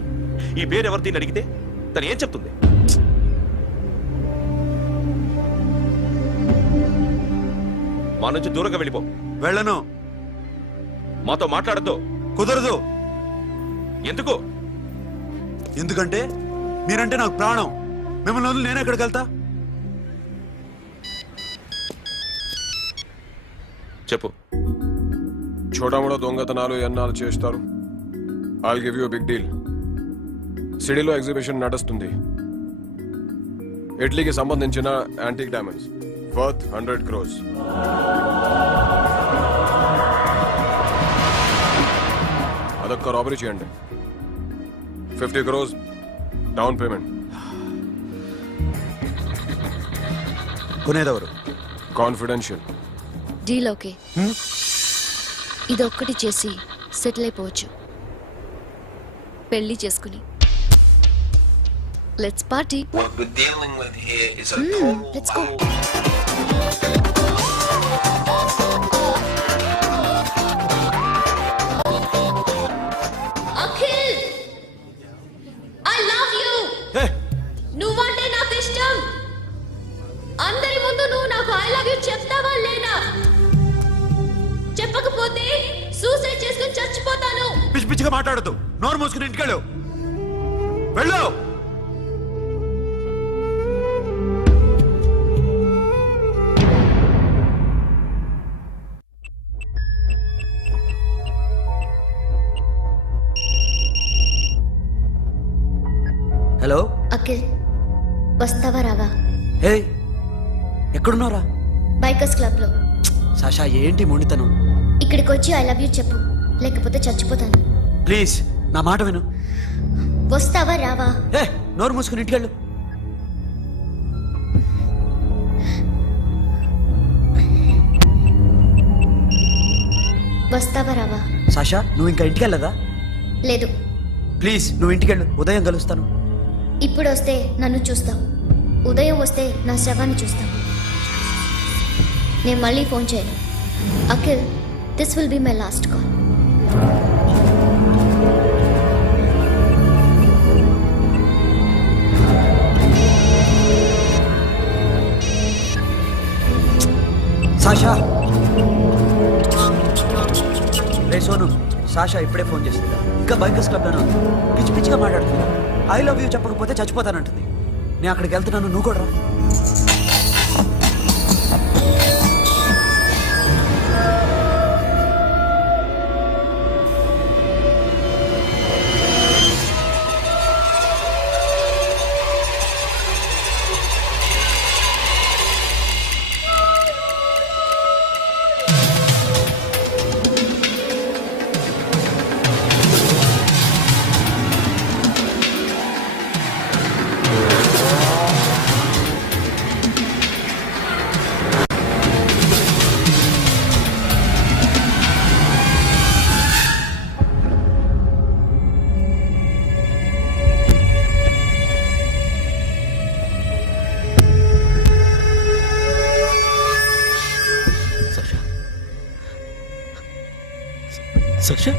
ఈ పేరు ఎవరిది అడిగితే తను ఏం చెప్తుంది? మా నుంచి దూరంగా వెళ్ళిపో. వెళ్ళను. మాతో మాట్లాడద్దు. కుదరదు. ఎందుకు? ఎందుకంటే మీరంటే నాకు ప్రాణం. మిమ్మల్ని వదిలి నేను ఎక్కడికి వెళ్తా? చెప్పు. చోటామోడా దొంగతనాలు ఎన్నాళ్ళు చేస్తారు? I'll give you big deal. సిటీలో ఎగ్జిబిషన్ నడుస్తుంది. ఇటలీకి సంబంధించిన యాంటిక్ డైమండ్స్ వర్త్ 100 crores. అదొక్క రాబరీ చేయండి. 50 crores డౌన్ పేమెంట్. కొనేదెవరు? కాన్ఫిడెన్షియల్. Deal okay. ఇదొక్కటి చేసి సెటిల్ అయిపోవచ్చు, పెళ్లి చేసుకుని. Let's party. Let's go. Akhil, I love you. నువ్వంటే నాకు ఇష్టం. అందరి ముందు నువ్వు నాకు ఐ లవ్ యు చెప్తావా లేదా? చెప్పకపోతే సూసైడ్ చేసుకుని చచ్చిపోతాను. పిచ్చి పిచ్చిగా మాట్లాడద్దు. నోరు మూసుకుని ఇంటికెళ్ళు. వెళ్ళు. హలో అఖిల్, వస్తావా రావా? హే, ఎక్కడున్నారా? బైకర్స్ క్లబ్ లో. సాషా, ఏంటి మొండితనం? ఇక్కడికి వచ్చి ఐ లవ్ యూ చెప్పు, లేకపోతే చచ్చిపోతాను. ప్లీజ్ నా మాట విను. వస్తావా రావా? ఏ, నోరు మూసుకుని ఇంటికెళ్ళు. వస్తావా రావా? సాషా, నువ్వు ఇంకా ఇంటికెళ్ళదా? లేదు. ప్లీజ్ నువ్వు ఇంటికెళ్ళు, ఉదయం కలుస్తాను. ఇప్పుడు వస్తే నన్ను చూస్తావు, ఉదయం వస్తే నా శవాన్ని చూస్తావు. నేను మళ్ళీ ఫోన్ చేయను. Akhil, this will be my last call. Sasha, ray Sonu, Sasha ఇప్పుడే ఫోన్ చేసింది. ఇంకా బైకర్స్ క్లబ్లోనే ఉంది. పిచ్చి పిచ్చిగా మాట్లాడుతుంది. ఐ లవ్ యూ చెప్పకపోతే చచ్చిపోతానంటుంది. నేను అక్కడికి వెళ్తున్నాను, నువ్వు కూడా రా. Sasha?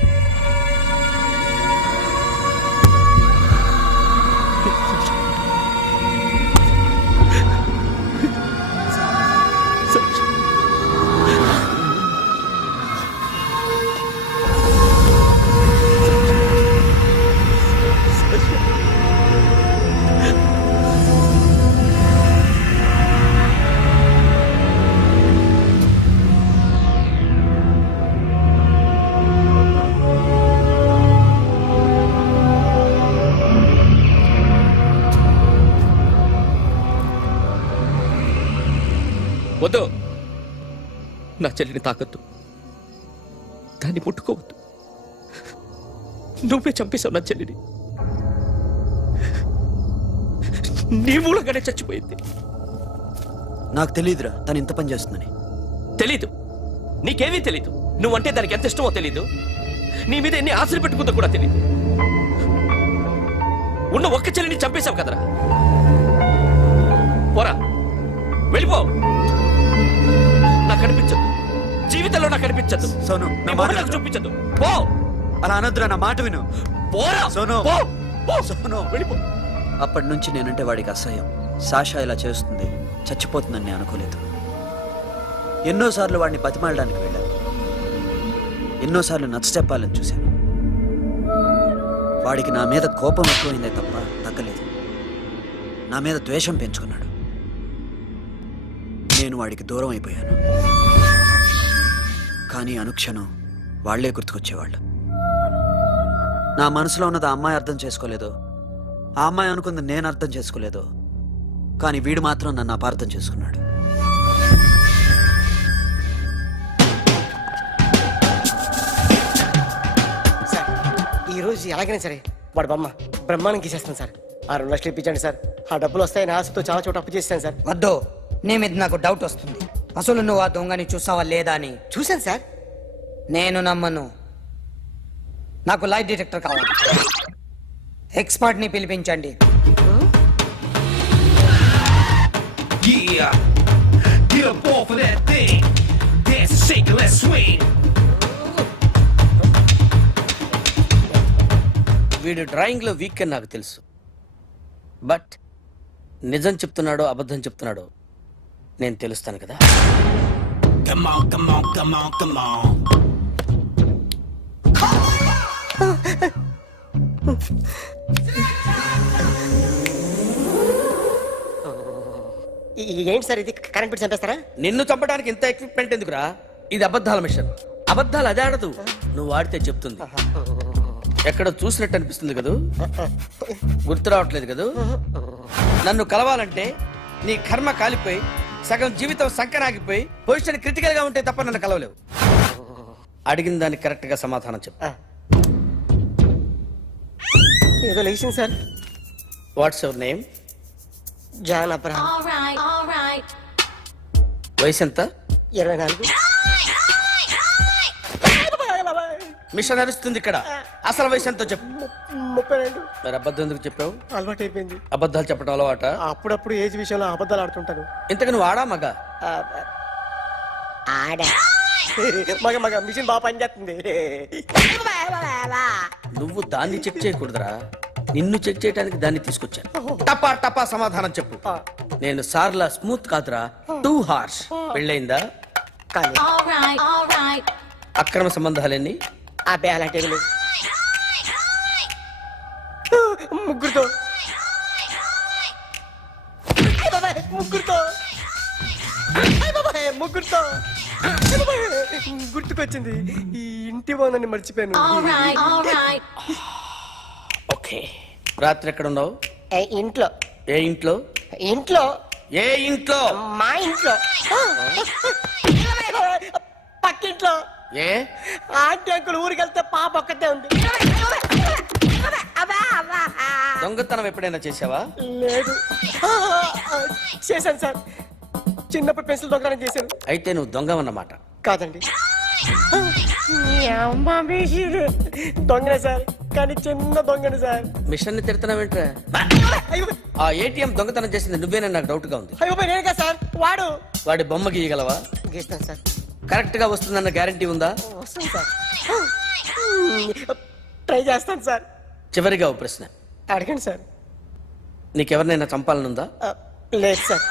వద్దు, నా చెల్లిని తాకద్దు, దాన్ని ముట్టుకోవద్దు. నువ్వే చంపేశావు నా చెల్లిని. నీ మూలంగానే చచ్చిపోయింది. నాకు తెలియదురా తను ఇంత పని చేస్తుందని. తెలీదు, నీకేమీ తెలీదు. నువ్వంటే దానికి ఎంత ఇష్టమో తెలీదు. నీ మీద ఎన్ని ఆశలు పెట్టుకుందో కూడా తెలీదు. ఉన్న ఒక్క చెల్లిని చంపేశావు కదరా. పోరా, వెళ్ళిపో. నాకు కనిపించదు, జీవితంలో నాకు కనిపించదు. సోను, నా నీ మాట మొహం నాకు విను. చూపించదు. పో. అలా అనొద్దురా, నా మాట విను. పోరా సోను. పో. పో. సోను, వెళ్ళిపో. అప్పటి నుంచి నేనంటే వాడికి అసహ్యం. సాషా ఇలా చేస్తుంది, చచ్చిపోతుందని నేను అనుకోలేదు. ఎన్నోసార్లు వాడిని బతిమాలడానికి వెళ్ళాను, ఎన్నోసార్లు నచ్చ చెప్పాలని చూశాను. వాడికి నా మీద కోపం ఎక్కువైందే తప్ప తగ్గలేదు. నా మీద ద్వేషం పెంచుకున్నాడు. నేను వాడికి దూరం అయిపోయాను. కానీ అనుక్షణం వాళ్లే గుర్తుకొచ్చేవాళ్ళు. నా మనసులో ఉన్నది ఆ అమ్మాయి అర్థం చేసుకోలేదు, ఆ అమ్మాయి అనుకుంది నేను అర్థం చేసుకోలేదు. కానీ వీడు మాత్రం నన్ను అపార్థం చేసుకున్నాడు. సార్, ఈరోజు ఎలాగైనా సరే వాడు బొమ్మ బ్రహ్మాండం గీసేస్తాను సార్. ఆ 2 లక్షలు ఇప్పించండి సార్. ఆ డబ్బులు వస్తాయని ఆశతో చాలా చోట అప్పు చేస్తాను సార్. వద్దు, నీ మీద నాకు డౌట్ వస్తుంది. అసలు నువ్వు ఆ దొంగని చూసావా లేదా అని చూశాను సార్. నేను నమ్మను. నాకు లైట్ డిటెక్టర్ కావాలి. ఎక్స్పర్ట్ ని పిలిపించండి. వీడు డ్రాయింగ్ లో వీక్ అని నాకు తెలుసు, బట్ నిజం చెప్తున్నాడో అబద్ధం చెప్తున్నాడో నేను తెలుస్తాను కదా. ఏంటి సార్ ఇది, కరెంట్ బిల్ చంపేస్తారా? నిన్ను చంపడానికి ఇంత ఎక్విప్మెంట్ ఎందుకురా? ఇది అబద్ధాల మిషన్. అబద్ధాలు అదే ఆడదు, నువ్వు ఆడితే చెప్తుంది. ఎక్కడ చూసినట్టు అనిపిస్తుంది కదూ, గుర్తు రావట్లేదు కదూ. నన్ను కలవాలంటే నీ కర్మ కాలిపోయి సగం జీవితం సంకరాగిపోయి పొజిషన్ క్రిటికల్ గా ఉంటే తప్ప నన్ను కలవలేవు. అడిగిన దానికి కరెక్ట్ గా సమాధానం చెప్పు. ఏదో లేచింది sir. What's your name? John Abraham. వయసు ఎంత? 24. మిషన్ నడుస్తుంది ఇక్కడ. అసలు వయసు ఎంతో చెప్పు. 32. మరి అబద్ధం ఎందుకు చెప్పావు? అలవాటు అయిపోయింది. అబద్ధాలు చెప్పడం అలవాట? అప్పుడప్పుడు ఏజ్ విషయంలో అబద్ధాలు ఆడుతుంటాను. ఇంతకు నువ్వు ఆడా మగ? ఆడా. మగ మగ మిషన్ బాగా పనిచేస్తుంది. నువ్వు దాన్ని చెక్ చేయకూడదురా, నిన్ను చెక్ చేయడానికి దాన్ని తీసుకొచ్చాను. టపా టపా సమాధానం చెప్పు. నేను సార్లా స్మూత్ కాదురా, టూ హార్ష్. పెళ్ళైందా? కానీ అక్రమ సంబంధాలన్నీ? అబ్బే అలాంటి ముగ్గురుతో ముగ్గురుతో ముగ్గురుతో గుర్తుకొచ్చింది. ఈ ఇంటి బాగుందని మర్చిపోయాను. ఓకే. రాత్రి ఎక్కడ ఉన్నావు? ఇంట్లో. ఏ ఇంట్లో? ఇంట్లో. ఏ ఇంట్లో? మా ఇంట్లో. పక్కింట్లో. ఏ ఆంటీ అంకుల్ ఊరికి వెళ్తే పాప ఒక్కతే ఉంది. దొంగతనం ఎప్పుడైనా చేసావా? లేదు. చేశాను సార్, చిన్నప్పుడు పెన్సిల్ దొంగతనం చేశాను. అయితే నువ్వు దొంగవన్నమాట. కాదండి, దొంగనే సార్, కానీ చిన్న దొంగని సార్. మిషన్ ని తిడుతున్నావేంట్రా? ఆ ఏటీఎం దొంగతనం చేసింది నువ్వేనని నాకు డౌట్ గా ఉంది. అయ్యో నేనే సార్. వాడి బొమ్మ గీయగలవా? గీస్తాను సార్. కరెక్ట్ గా వస్తుందన్న గ్యారంటీ ఉందా? వస్తాను సార్, ట్రై చేస్తాను సార్. చివరిగా ఓ ప్రశ్న అడగండి సార్. నీకెవరినైనా చంపాలనుందా? లేదు సార్.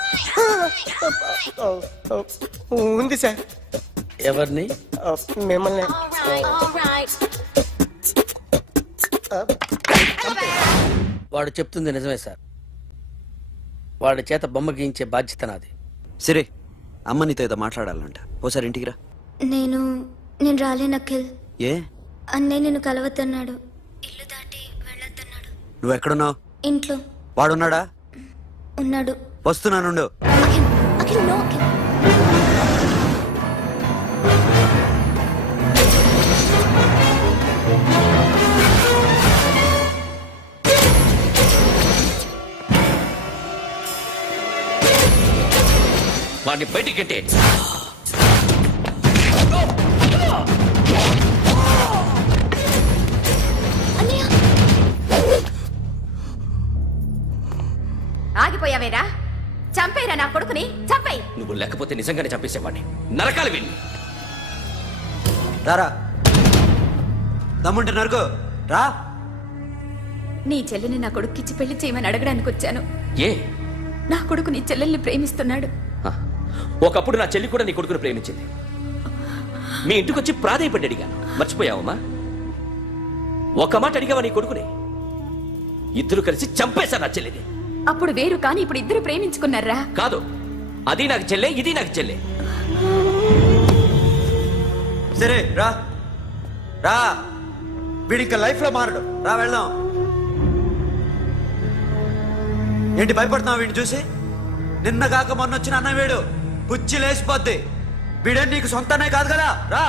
ఉంది సార్. ఎవరిని? మిమ్మల్ని. వాడు చెప్తుంది నిజమే సార్. వాడి చేత బొమ్మ గీయించే బాధ్యత నాది. సరే, అమ్మ నీతో ఏదో మాట్లాడాలంట. ఓసారి ఇంటికి రా. నేను రాలేను అఖిల్. ఏ? అన్నయ్య నిన్ను కలవద్దన్నాడు. ఇల్లు దాటి వెళ్ళొద్దన్నాడు. నువ్వు ఎక్కడున్నావు? ఇంట్లో. వాడున్నాడా? ఉన్నాడు. వస్తున్నానుండు. అఖిల్, అఖిల్, నో అఖిల్. వాడిని బయటికి గెట్టే. ఆగిపోయావేరా? చంపేరా నా కొడుకుని, చంపేయ్. నువ్వు లేకపోతే నిజంగానే చంపేసేవాడిని. నరకాలి వీణ్ణి. రారా, దమ్ముంటే నరుకు రా. నీ చెల్లిని నా కొడుక్కిచ్చి పెళ్లి చేయమని అడగడానికి వచ్చాను. ఏ? నా కొడుకు నీ చెల్లెల్ని ప్రేమిస్తున్నాడు. ఒకప్పుడు నా చెల్లి కూడా నీ కొడుకును ప్రేమించింది. మీ ఇంటికి వచ్చి ప్రాధాయపడి అడిగాను, మర్చిపోయావమ్మా? ఒక మాట అడిగావా నీ కొడుకుని? ఇద్దరు కలిసి చంపేశారు నా చెల్లిని. అప్పుడు వేరు, కానీ ఇప్పుడు ఇద్దరు ప్రేమించుకున్నారా? కాదు, అది నాకు చెల్లె, ఇది నాకు చెల్లె. సరే రా రా, వీడి ఇంకా లైఫ్ లో మారడు. రా వెళ్దాం. ఏంటి భయపడుతున్నావు వీడిని చూసి? నిన్న కాక మొన్న వచ్చిన అన్న వీడు పుచ్చి లేచిపోద్ది. వీడే నీకు సొంతనే కాదు కదా. రా.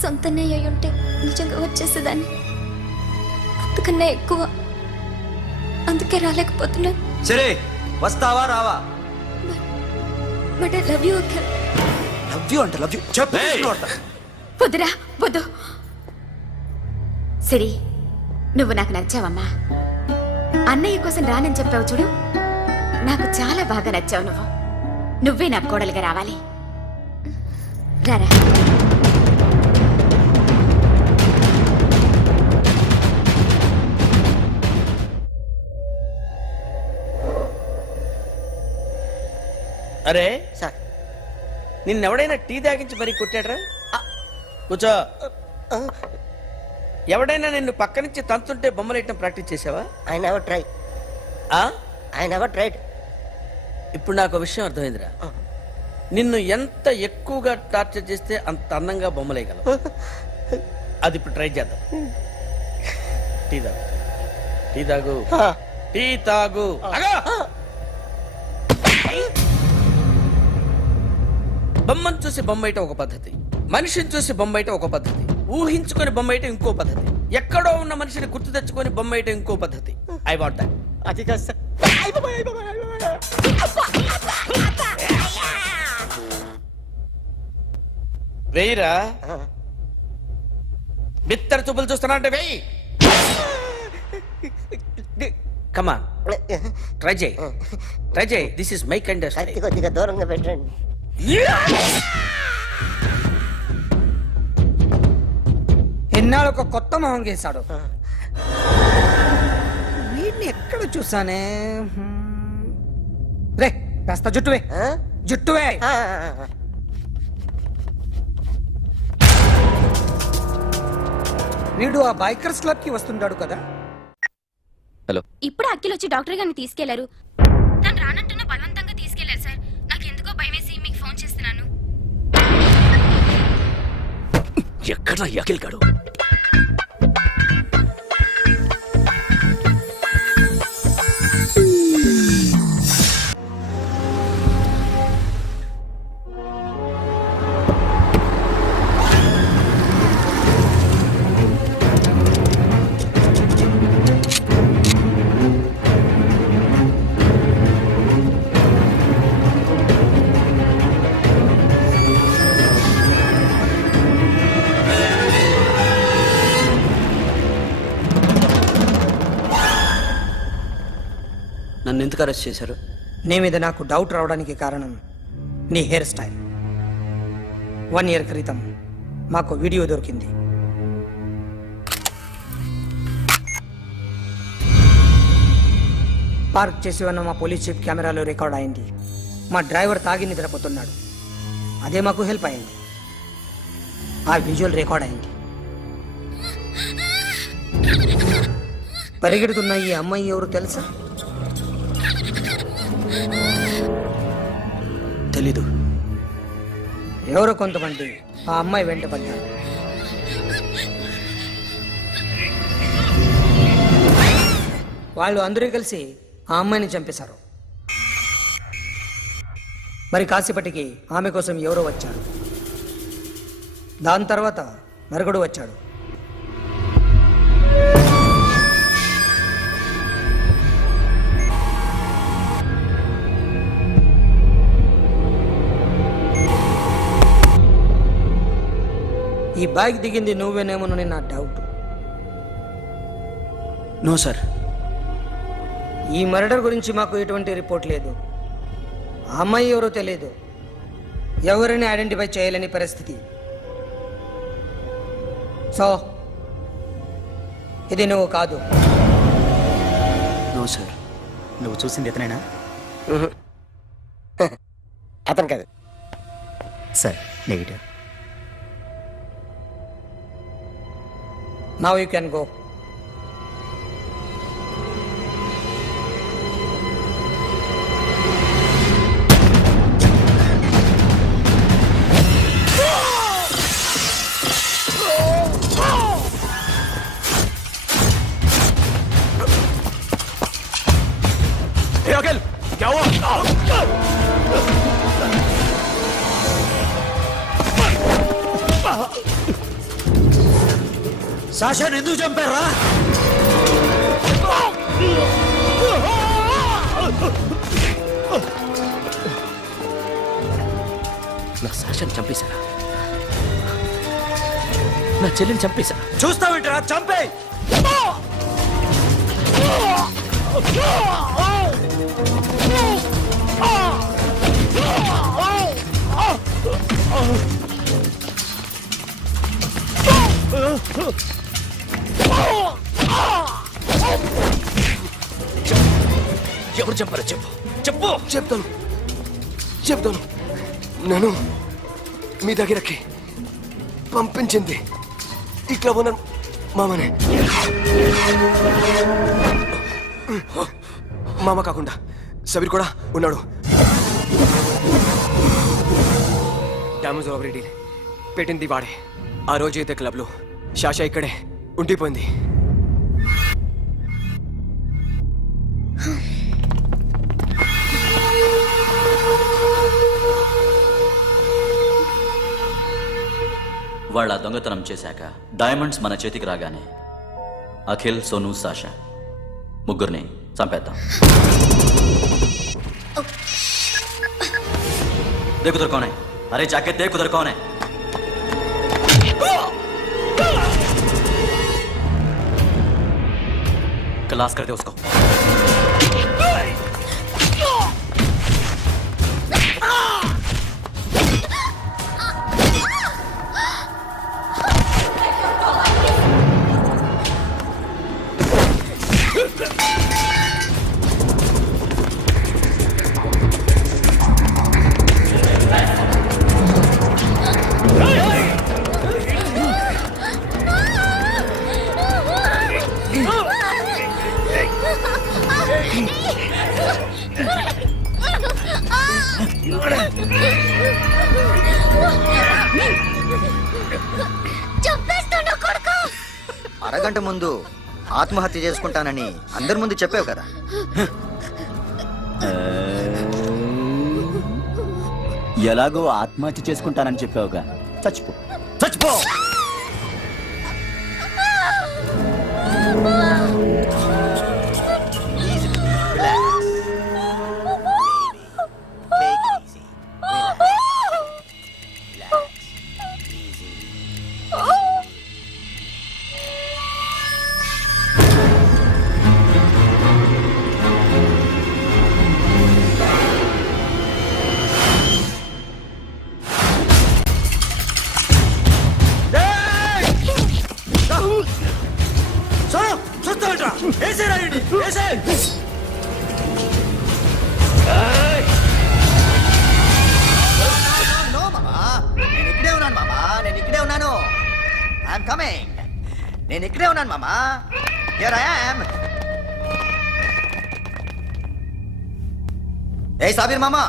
సొంతనే అయి ఉంటే నిజంగా వచ్చేసేదాన్ని. అంతకన్నా ఎక్కువ, అందుకే రాలేకపోతున్నాను. సరే, వస్తావా రావా? But I love you Akhil. Love you అంటే లవ్ యూ చెప్పు. వద్దురా వద్దు. సిరి, నువ్వు నాకు నచ్చావమ్మా. అన్నయ్య కోసం రానని చెప్పావు చూడు, నాకు చాలా బాగా నచ్చావు నువ్వు. నువ్వే నా కోడలిగా రావాలి. రారా. అరే సార్ నిన్నెవడైనా టీ తాగించి మరీ కొట్టాడ్రా? కూర్చో. ఎవడైనా నిన్ను పక్క నుంచి తంతుంటే బొమ్మలేయటం ప్రాక్టీస్ చేసావా? I never try. ఆ? I never tried. ఇప్పుడు నాకు ఒక విషయం అర్థమైందిరా. నిన్ను ఎంత ఎక్కువగా టార్చర్ చేస్తే అంత అందంగా బొమ్మలేయగలవు. అది ఇప్పుడు ట్రై చేద్దాం. టీ తాగు, టీ తాగు, టీ తాగు. బొమ్మను చూసి బొమ్మయటం ఒక పద్ధతి, మనిషిని చూసి బొమ్మయటం ఒక పద్ధతి, ఊహించుకొని బొమ్మయటం ఇంకో పద్ధతి, ఎక్కడో ఉన్న మనిషిని గుర్తు తెచ్చుకొని బొమ్మయటం ఇంకో పద్ధతి. I want that. అది కాదు సార్. వెయ్యిరా. బిత్తర చూపులు చూస్తున్నా అంటే వెయ్యి. కమాన్, ట్రై చేయి, ట్రై చేయి. This is my kind. కొద్దిగా దూరంగా పెట్టండి. ఎన్నాళ్ళు ఒక కొత్త మొహం గీశాడు. వీడిని ఎక్కడ చూసానే? రే కాస్త జుట్టువే, జుట్టువే. వీడు ఆ బైకర్స్ క్లబ్ కి వస్తుంటాడు కదా. హలో, ఇప్పుడు అఖిల్ వచ్చి డాక్టర్ గారిని తీసుకెళ్లారు. తను రానంటున్న బలవంతంగా తీసుకెళ్లారు సార్. నాకు ఎందుకో భయం వేసి మీకు ఫోన్ చేస్తున్నాను. ఎక్కడ అఖిల్ గాడు? నన్ను ఎందుకు అరెస్ట్ చేశారు? నీ మీద నాకు డౌట్ రావడానికి కారణం నీ హెయిర్ స్టైల్. 1 year క్రితం మాకు వీడియో దొరికింది. పార్క్ చేసి ఉన్న మా పోలీస్ జీప్ కెమెరాలో రికార్డ్ అయింది. మా డ్రైవర్ తాగి నిద్రపోతున్నాడు. అదే మాకు హెల్ప్ అయింది. ఆ విజువల్ రికార్డ్ అయింది. పరిగెడుతున్న ఈ అమ్మాయి ఎవరు తెలుసా? తెలీదు. ఎవరో కొంతమంది ఆ అమ్మాయి వెంట పడ్డారు. వాళ్ళు అందరూ కలిసి ఆ అమ్మాయిని చంపేశారు. మరి కాసేపటికి ఆమె కోసం ఎవరో వచ్చారు. దాని తర్వాత మరొకడు వచ్చాడు. ఈ బైక్ దిగింది నువ్వేనేమోనని నా డౌట్. No sir. ఈ మర్డర్ గురించి మాకు ఎటువంటి రిపోర్ట్ లేదు. ఆ అమ్మాయి ఎవరో తెలియదు. ఎవరిని ఐడెంటిఫై చేయలేని పరిస్థితి. సో ఇది నువ్వు కాదు. No sir. నువ్వు చూసింది ఇతనేనా? అతను కాదు sir. Negative. Now you can go. Hey, Akhil, क्या हुआ? సాషాని ఎందుకు చంపారా? నా సాషాన్ని చంపేశారా? నా చెల్లిని చంపేశారా? చూస్తావేంట్రా? చంపే. ఎవరు చంపారో చెప్పు, చెప్పు. చెప్తాను నేను మీ దగ్గరకి పంపించింది ఇట్లా ఉన్న మామనే. మామ కాకుండా సబీర్ కూడా ఉన్నాడు. డ్యామేజ్ ఓవర్ డీల్ పెట్టింది వాడే. ఆ రోజు అయితే క్లబ్లో శాషా ఇక్కడే ఉండిపోయింది. వాళ్ళ దొంగతనం చేశాక డైమండ్స్ మన చేతికి రాగానే అఖిల్, సోను, సాషా ముగ్గురిని చంపేద్దాం. देख उधर कौन है? अरे जाके देख उधर कौन है? क्लास कर दे उसको. అరగంట ముందు ఆత్మహత్య చేసుకుంటానని అందరి ముందు చెప్పావు కదా. ఎలాగో ఆత్మహత్య చేసుకుంటానని చెప్పావుగా, చచ్చిపో చచ్చిపో. నేను ఇక్కడే ఉన్నాను మామా. Here I am. ఏ సాబీర్ మామా,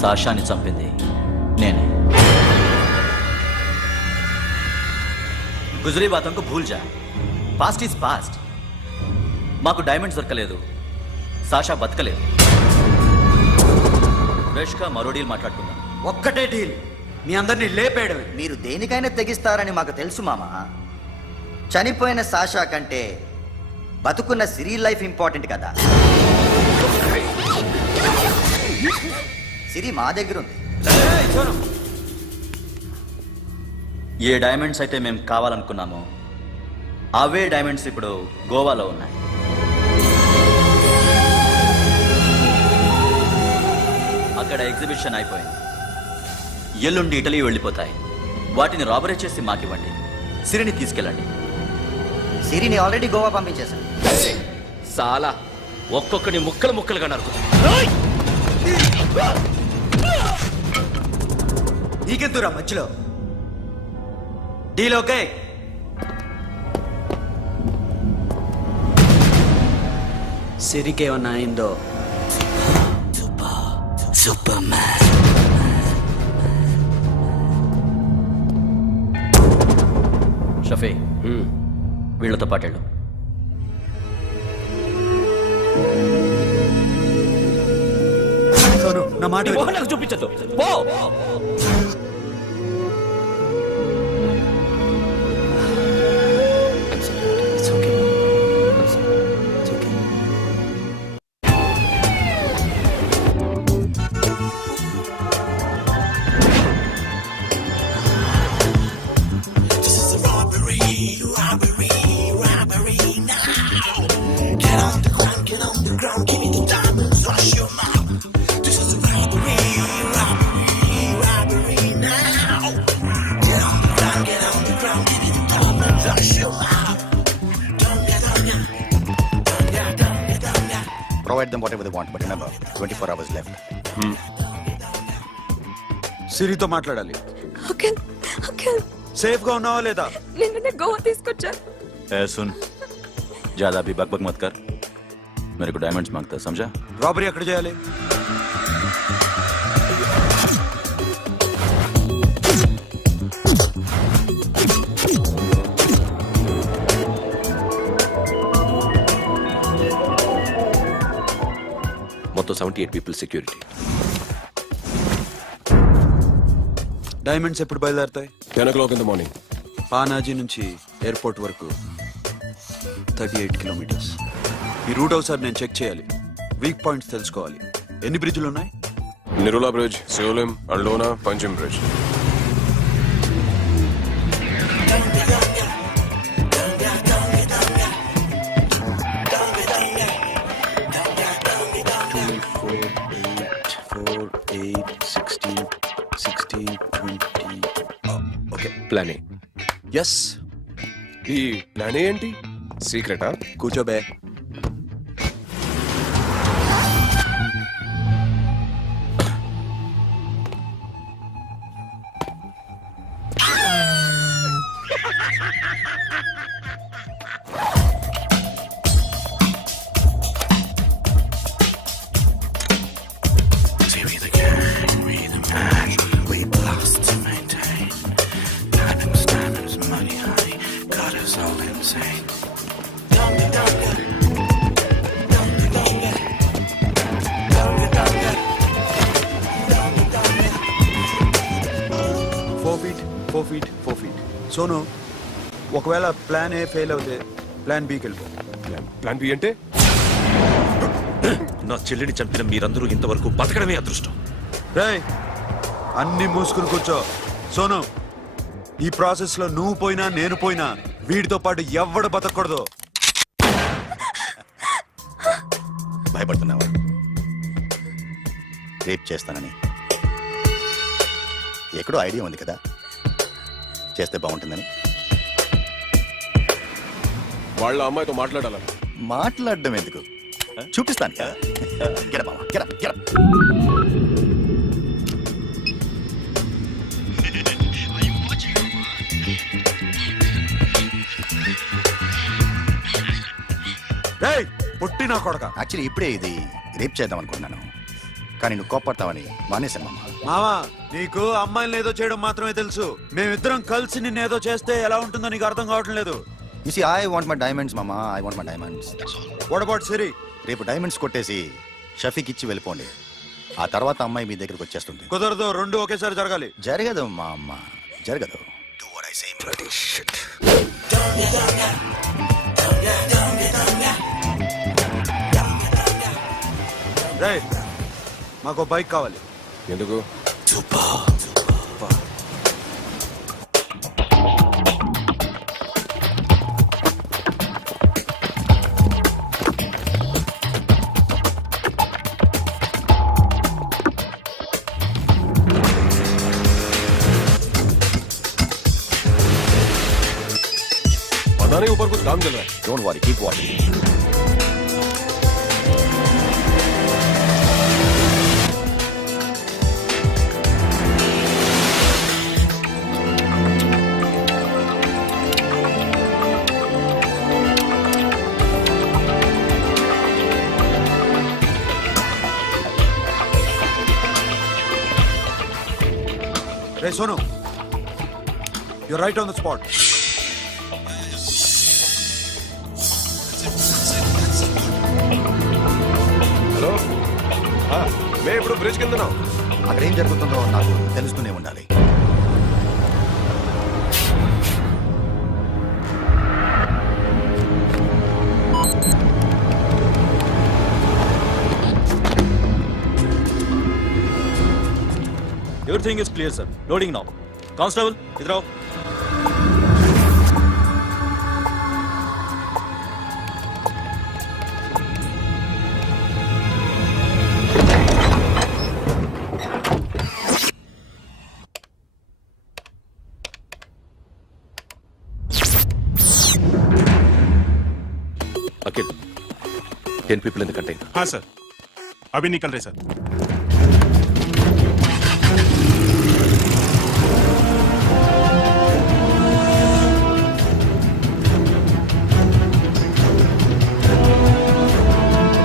సాషాని చంపింది నేనే. గుజరీ బాతం కు భూల్ జా, పాస్ట్ ఈజ్ పాస్ట్. మాకు డైమండ్స్ దొరకలేదు, సాషా బతకలేదు. ఫ్రెష్గా మరో డీల్ మాట్లాడుకుందాం. ఒక్కటే డీల్, మీ అందరినీ లేపేయడం. మీరు దేనికైనా తెగిస్తారని మాకు తెలుసు మామా. చనిపోయిన సాషా కంటే బతుకున్న సిరి లైఫ్ ఇంపార్టెంట్ కదా. సిరి మా దగ్గర ఉంది. ఏ డైమండ్స్ అయితే మేము కావాలనుకున్నామో అవే డైమండ్స్ ఇప్పుడు గోవాలో ఉన్నాయి. అక్కడ ఎగ్జిబిషన్ అయిపోయింది. ఎల్లుండి ఇటలీ వెళ్ళిపోతాయి. వాటిని రాబరీ చేసి మాకివ్వండి, సిరిని తీసుకెళ్ళండి. సిరిని ఆల్రెడీ గోవా పంపించేశాను. సాలా ఒక్కొక్కని ముక్కలు ముక్కలుగా నరుకుతా. నీకెందురా మధ్యలో? Deal okay? సిరికేమన్నా అయిందో సూపర్ మ్యాన్. షఫీ, వీళ్ళతో పాటేళ్ళు. నా మాట నాకు చూపించద్దు. పో. whatever they want, but remember, 24 hours left. సిరితో మాట్లాడాలి. అఖిల్ అఖిల్ సేఫ్ గా ఉన్నావా లేదా? నిన్ను గోవా తీసుకొచ్చా. सुन ज्यादा भी बकबक मत कर मेरे को डायमंड्स मांगता है समझा రాబరీ ఎక్కడ చేయాలి? మొత్తం 78 పీపుల్ సెక్యూరిటీ. డైమండ్స్ ఎప్పుడు బయలుదేరుతాయి? 10 o'clock in the morning. Panaji నుంచి ఎయిర్పోర్ట్ వరకు 38 కిలోమీటర్స్. ఈ రూట్ ఒకసారి నేను చెక్ చేయాలి. వీక్ పాయింట్స్ తెలుసుకోవాలి. ఎన్ని బ్రిడ్జ్లు ఉన్నాయి? Nirula Bridge, Seolim, Aldona, Panjim Bridge. Okay, plan A. Yes. ఈ ప్లాన్ ఏంటి? సీక్రెటా? కూర్చోబే. సోను, ఒకవేళ ప్లాన్ ఏ ఫెయిల్ అవుతే ప్లాన్ బికి వెళ్ళిపో. ప్లాన్ బి అంటే? నా చెల్లిని చంపిన మీరందరూ ఇంతవరకు బతకడమే అదృష్టం. రేయ్, అన్ని మూసుకుని కూర్చో. సోను, ఈ ప్రాసెస్ లో నువ్వు పోయినా నేను పోయినా వీడితో పాటు ఎవ్వడు బతకూడదు. భయపడుతున్నావా? రేప్ చేస్తానని ఎక్కడో ఐడియా ఉంది కదా, చేస్తే బాగుంటుందని. వాళ్ళ అమ్మాయితో మాట్లాడాలని. మాట్లాడడం ఎందుకు, చూపిస్తాను కదా. Get up, మామ, get up, get up. రేయ్, పుట్టి నా కొడక. యాక్చువల్లీ ఇప్పుడే ఇది రేప్ చేద్దాం అనుకున్నాను, కానీ నువ్వు కోపడతావని మానేశాను మామ. మావా, నీకు అమ్మాయిలను ఏదో చేయడం మాత్రమే తెలుసు. మేమిద్దరం కలిసి నిన్నేదో చేస్తే ఎలా ఉంటుందో నీకు అర్థం కావటం లేదు. You see, I want my diamonds, mama. I want my diamonds. What about సిరి? రేపు డైమండ్స్ కొట్టేసి షఫీక్ ఇచ్చి వెళ్ళిపోండి. ఆ తర్వాత అమ్మాయి మీ దగ్గరికి వచ్చేస్తుంది. కుదరదు, రెండు ఒకేసారి జరగాలి. జరగదు మా అమ్మ, జరగదు. Do what I say. Bloody shit. రేయ్, మాకు బైక్ కావాలి. ఎందుకు? पता नहीं ऊपर कुछ काम चल रहा है. Don't worry, keep watching. Ray Sonu, you're right on the spot. Hello, మేము ఇప్పుడు బ్రిడ్జ్ కింద ఉన్నాం. అక్కడ ఏం జరుగుతుందో నాకు తెలుస్తూనే ఉండాలి. Everything is clear, sir. Loading now. Constable, idhar aao. Akhil, 10 people in the container. हाँ सर. अभी निकल रहे सर.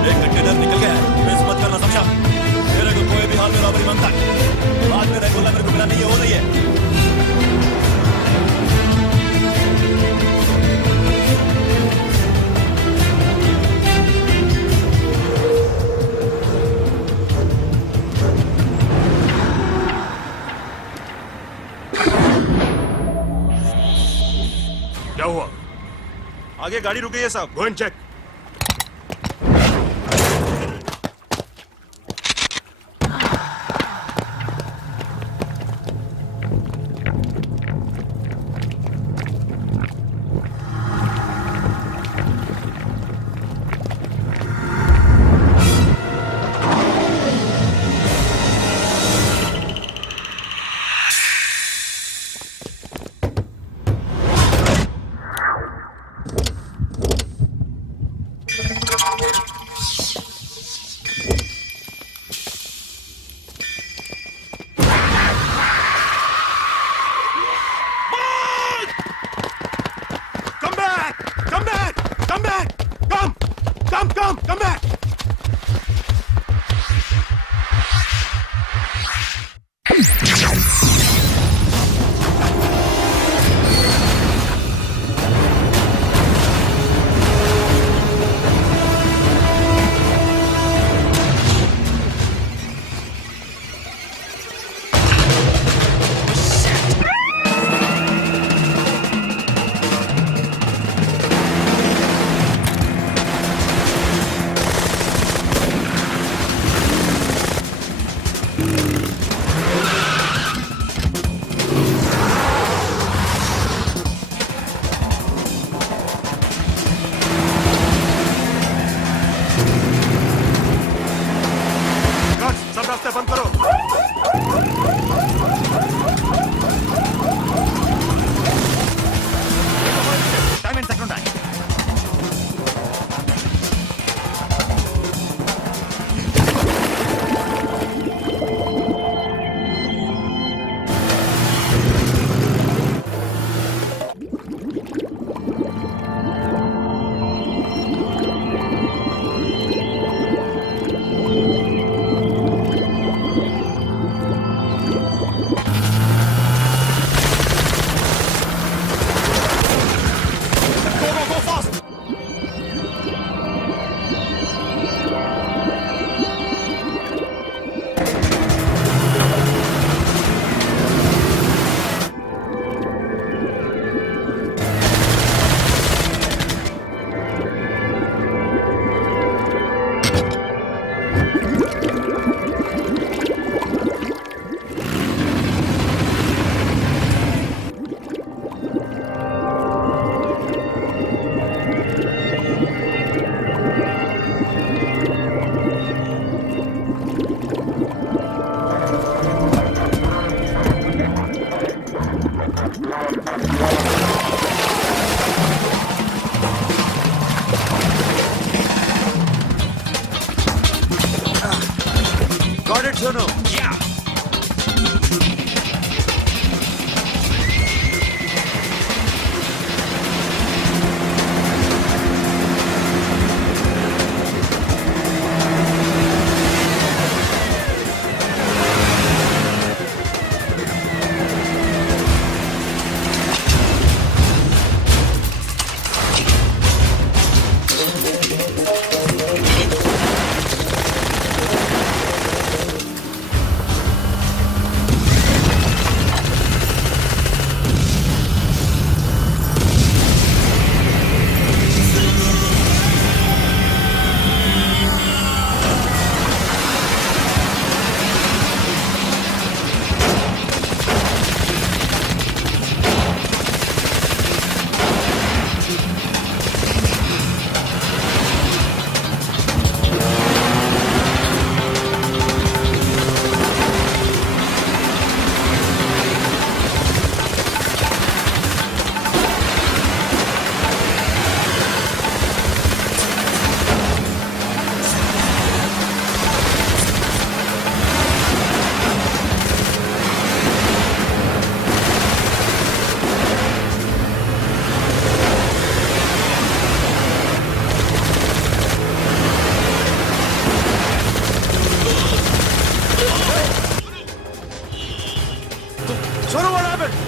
एक कंटेनर निकल गया है, मिस मत करना समझा. मेरे को कोई भी हाल में रॉबरी बनता है. बाद में रेगुलर मेरे को मिला नहीं है, वो नहीं है. क्या हुआ? आगे गाड़ी रुक गई है साहब. Go and check. Come back! Come back! Come back! Come back! Guards, सब रास्ते बंद करो. Time and second time.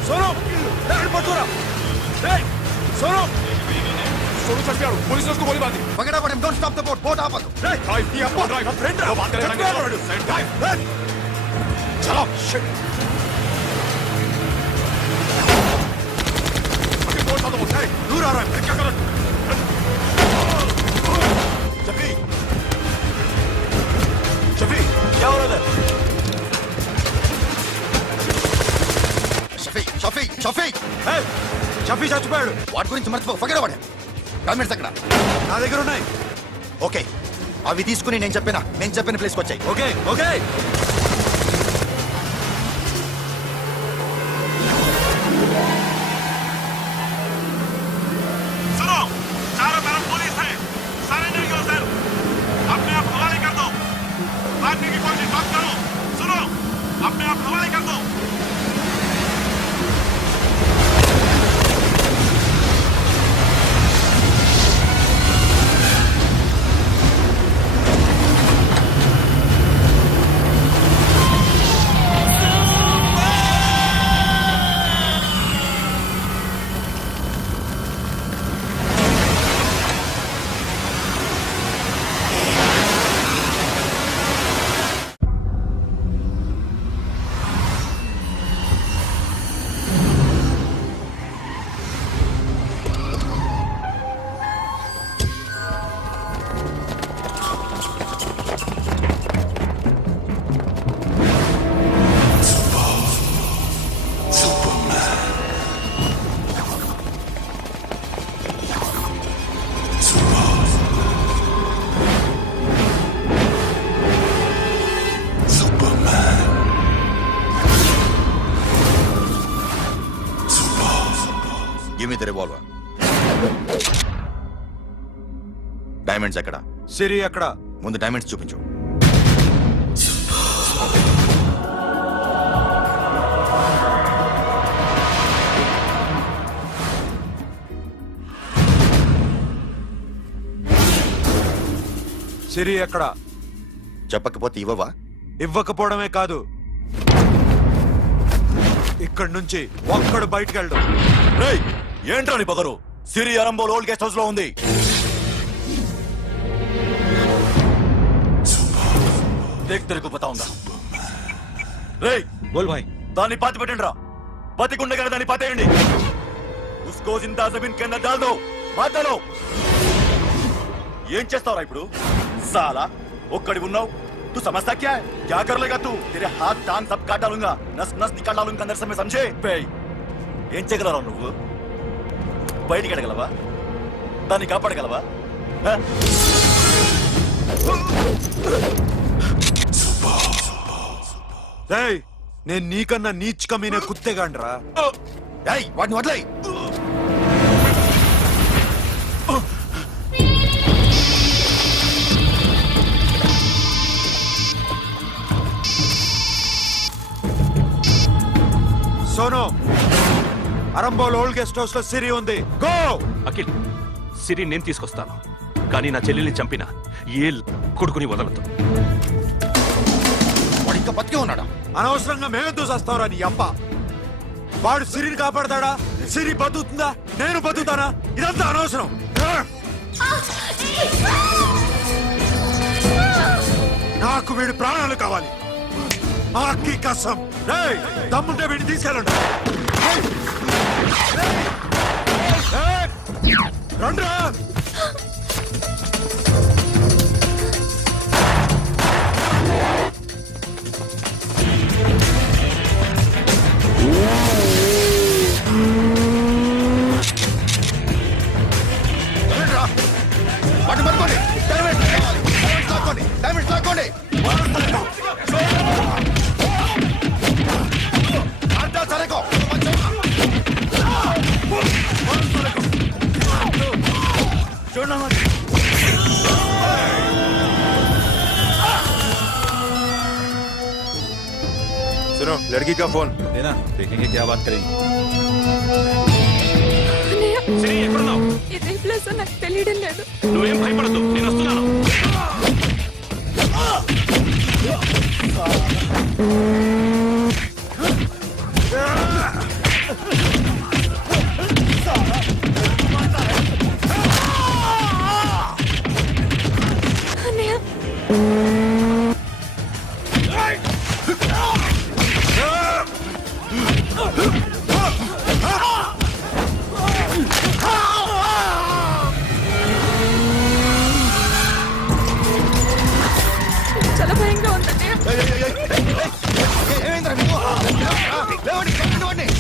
Sonu పట్టురా సోను సోను చచ్చాడు పోలీసులకు గోలి బాంది Forget don't stop the boat. Boat ఆపదు. ఫ్రెండ్ రా బాత్ కరేంगे చలో షిట్ बोट साथ बोट दूर आ रहा है क्या कर शफी शफी क्या हो रहा है షఫీ షఫీ చచ్చిపోయాడు. వాటి గురించి మర్చిపో. ఫగడ వాడే డాక్యుమెంట్స్ అక్కడ నా దగ్గర ఉన్నాయి. ఓకే, అవి తీసుకుని నేను చెప్పిన ప్లేస్కి వచ్చాయి. ఓకే ఓకే सुनो चारों तरफ पुलिस है सरेंडर करो सर अपने आप हवाले कर दो भागने की कोशिश मत करो सुनो अपने आप हवाले कर दो give me the revolver. Diamonds ఎక్కడ? సిరి ఎక్కడ? ముందు డైమండ్స్ చూపించు. సిరి ఎక్కడ? చెప్పకపోతే ఇవ్వవా? ఇవ్వకపోవడమే కాదు, ఇక్కడి నుంచి ఒక్కడు బయటకు వెళ్ళడం. రేయ్ ఏంట్రా నీ పగరు సిరి అరంబోల్ ఓల్డ్ గెస్ట్ హౌస్ లో ఉంది దేఖ్ తెరే కో బతాऊंगा రేయ్ బోల్ భాయ్. దాన్ని పాతి పెట్టండి రా బతికుండే కదా దాన్ని పాతేయండి ఉస్కో జిందా జమీన్ కే అందర్ డాల్ దో మాటలో ఏం చేస్తావురా ఇప్పుడు సాలా ఒక్కడి ఉన్నావు तू समझता क्या है क्या कर लेगा तू तेरे हाथ टांग सब काट डालूंगा नस नस निकाल डालूंगा अंदर से मैं समझे बे ఏం చేయగలరా నువ్వు బయటికి ఎడగలవా దాన్ని కాపాడగలవా నేను నీకన్నా నీచకమైన కుత్తేగాండ్రా. వాటిని వదిలేయ్. Sonu, Arambol old guest house లో సిరి ఉంది. గో. అఖిల్ సిరి నేను తీసుకొస్తాను, కానీ నా చెల్లెల్ని చంపిన ఏ కొడుకుని వదలదు. వాడు ఇంకా బతికే ఉన్నాడా? అనవసరంగా మేమెందుకు చేస్తావురా నీ అప్ప? వాడు సిరిని కాపాడతాడా? సిరి బతుకుతుందా? నేను బతుకుతానా? ఇదంతా అనవసరం. నాకు వీడి ప్రాణాలు కావాలి. ఆకి కసం. దమ్ముంటే వీడిని తీసుకెళ్ళండి. రండ్రా. వాటిని పట్టుకోండి. డైమండ్స్ లాక్కోండి. సరేకో छोड़ना मत सुनो लड़की का फोन लेना, देखेंगे क्या बात करेंगे. సిరి ఎక్కడున్నావు? ఇదే ప్లేస్ నాకు తెలియడం లేదు. నువ్వేం భయపడద్దు, నేను వస్తున్నాను.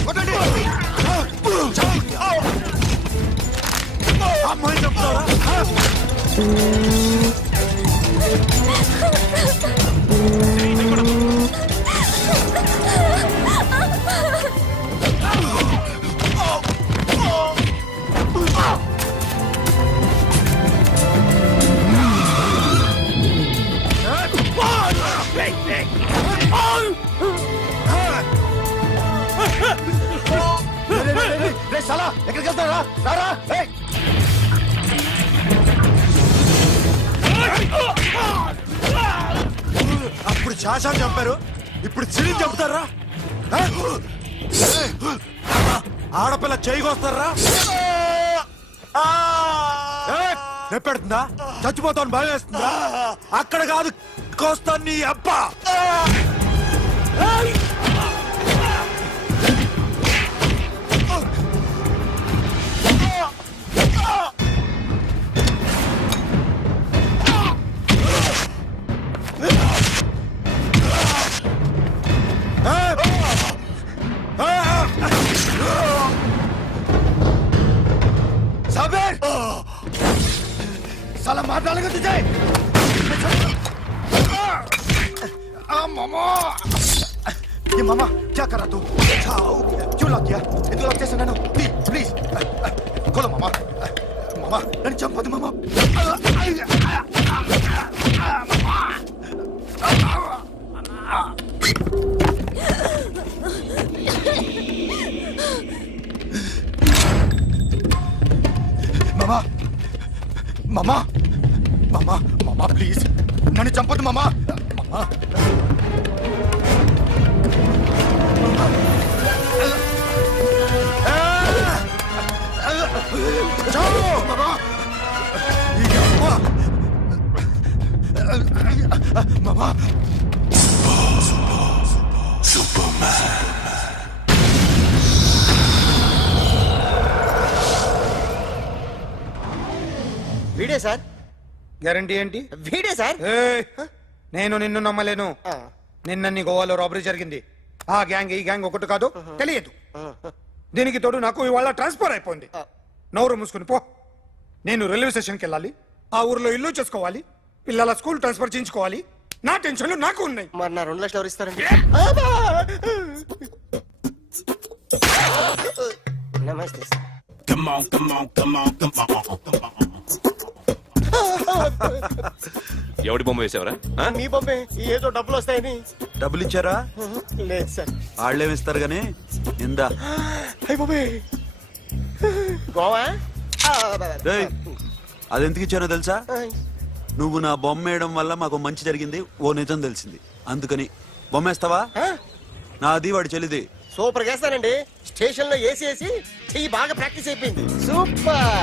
కొట్టండి అమ్మాయి చెప్తారా ఎక్కడికి వెళ్తారా రారా అప్పుడు శాసాన్ని చంపారు ఇప్పుడు చిడి చంపుతారా ఆడపిల్ల చేయకొస్తారా నెప్పెడుతుందా చచ్చిపోతాను భయం వేస్తుందా అక్కడ కాదు కోస్తాను నీ అబ్బా साबिर साला मार डालेगा तुझे मामा ये मामा क्या कर रहा तू क्यों लग गया इधर लग जैसे नैनो प्लीज प्लीज खोलो मामा मामा nano Champa they mama mama mama mama mama please नन्नु चंपొద్దు मामा मामा जाओ मामा मामा వీడే సార్ గ్యారంటీ ఏంటి? వీడే సార్ నేను నిన్ను నమ్మలేను. నిన్న నీ గోవాలో రాబరీ జరిగింది. ఆ గ్యాంగ్ ఈ గ్యాంగ్ ఒకటి కాదు, తెలియదు. దీనికి తోడు నాకు ఇవాళ ట్రాన్స్ఫర్ అయిపోయింది. నోరు మూసుకుని పో. నేను రైల్వే స్టేషన్కి వెళ్ళాలి, ఆ ఊర్లో ఇల్లు చేసుకోవాలి, పిల్లల స్కూల్ ట్రాన్స్ఫర్ చేయించుకోవాలి. నా టెన్షన్లు నాకు ఉన్నాయి. మరి నా 2 లక్షలు ఎవరు ఇస్తారండి? నమస్తే సార్. ఎవడి బొమ్మ వేసావరా? మీ బొమ్మే ఏదో డబ్బులు వస్తాయని. డబ్బులు ఇచ్చారా? లేదు సార్. వాళ్ళేమి ఇస్తారు గానీ ఇందా. అయ్య బాబే గోవా. రేయ్, అది ఎందుకు ఇచ్చానో తెలుసా? నువ్వు నా బొమ్మ వేయడం వల్ల మాకు మంచి జరిగింది, ఓ నిజం తెలిసింది. అందుకని బొమ్మేస్తావా? నాది వాడి చెల్లిది. సూపర్ చేస్తానండి. స్టేషన్ లో ఏసీ చెయ్యి బాగా ప్రాక్టీస్ అయిపోయింది. సూపర్.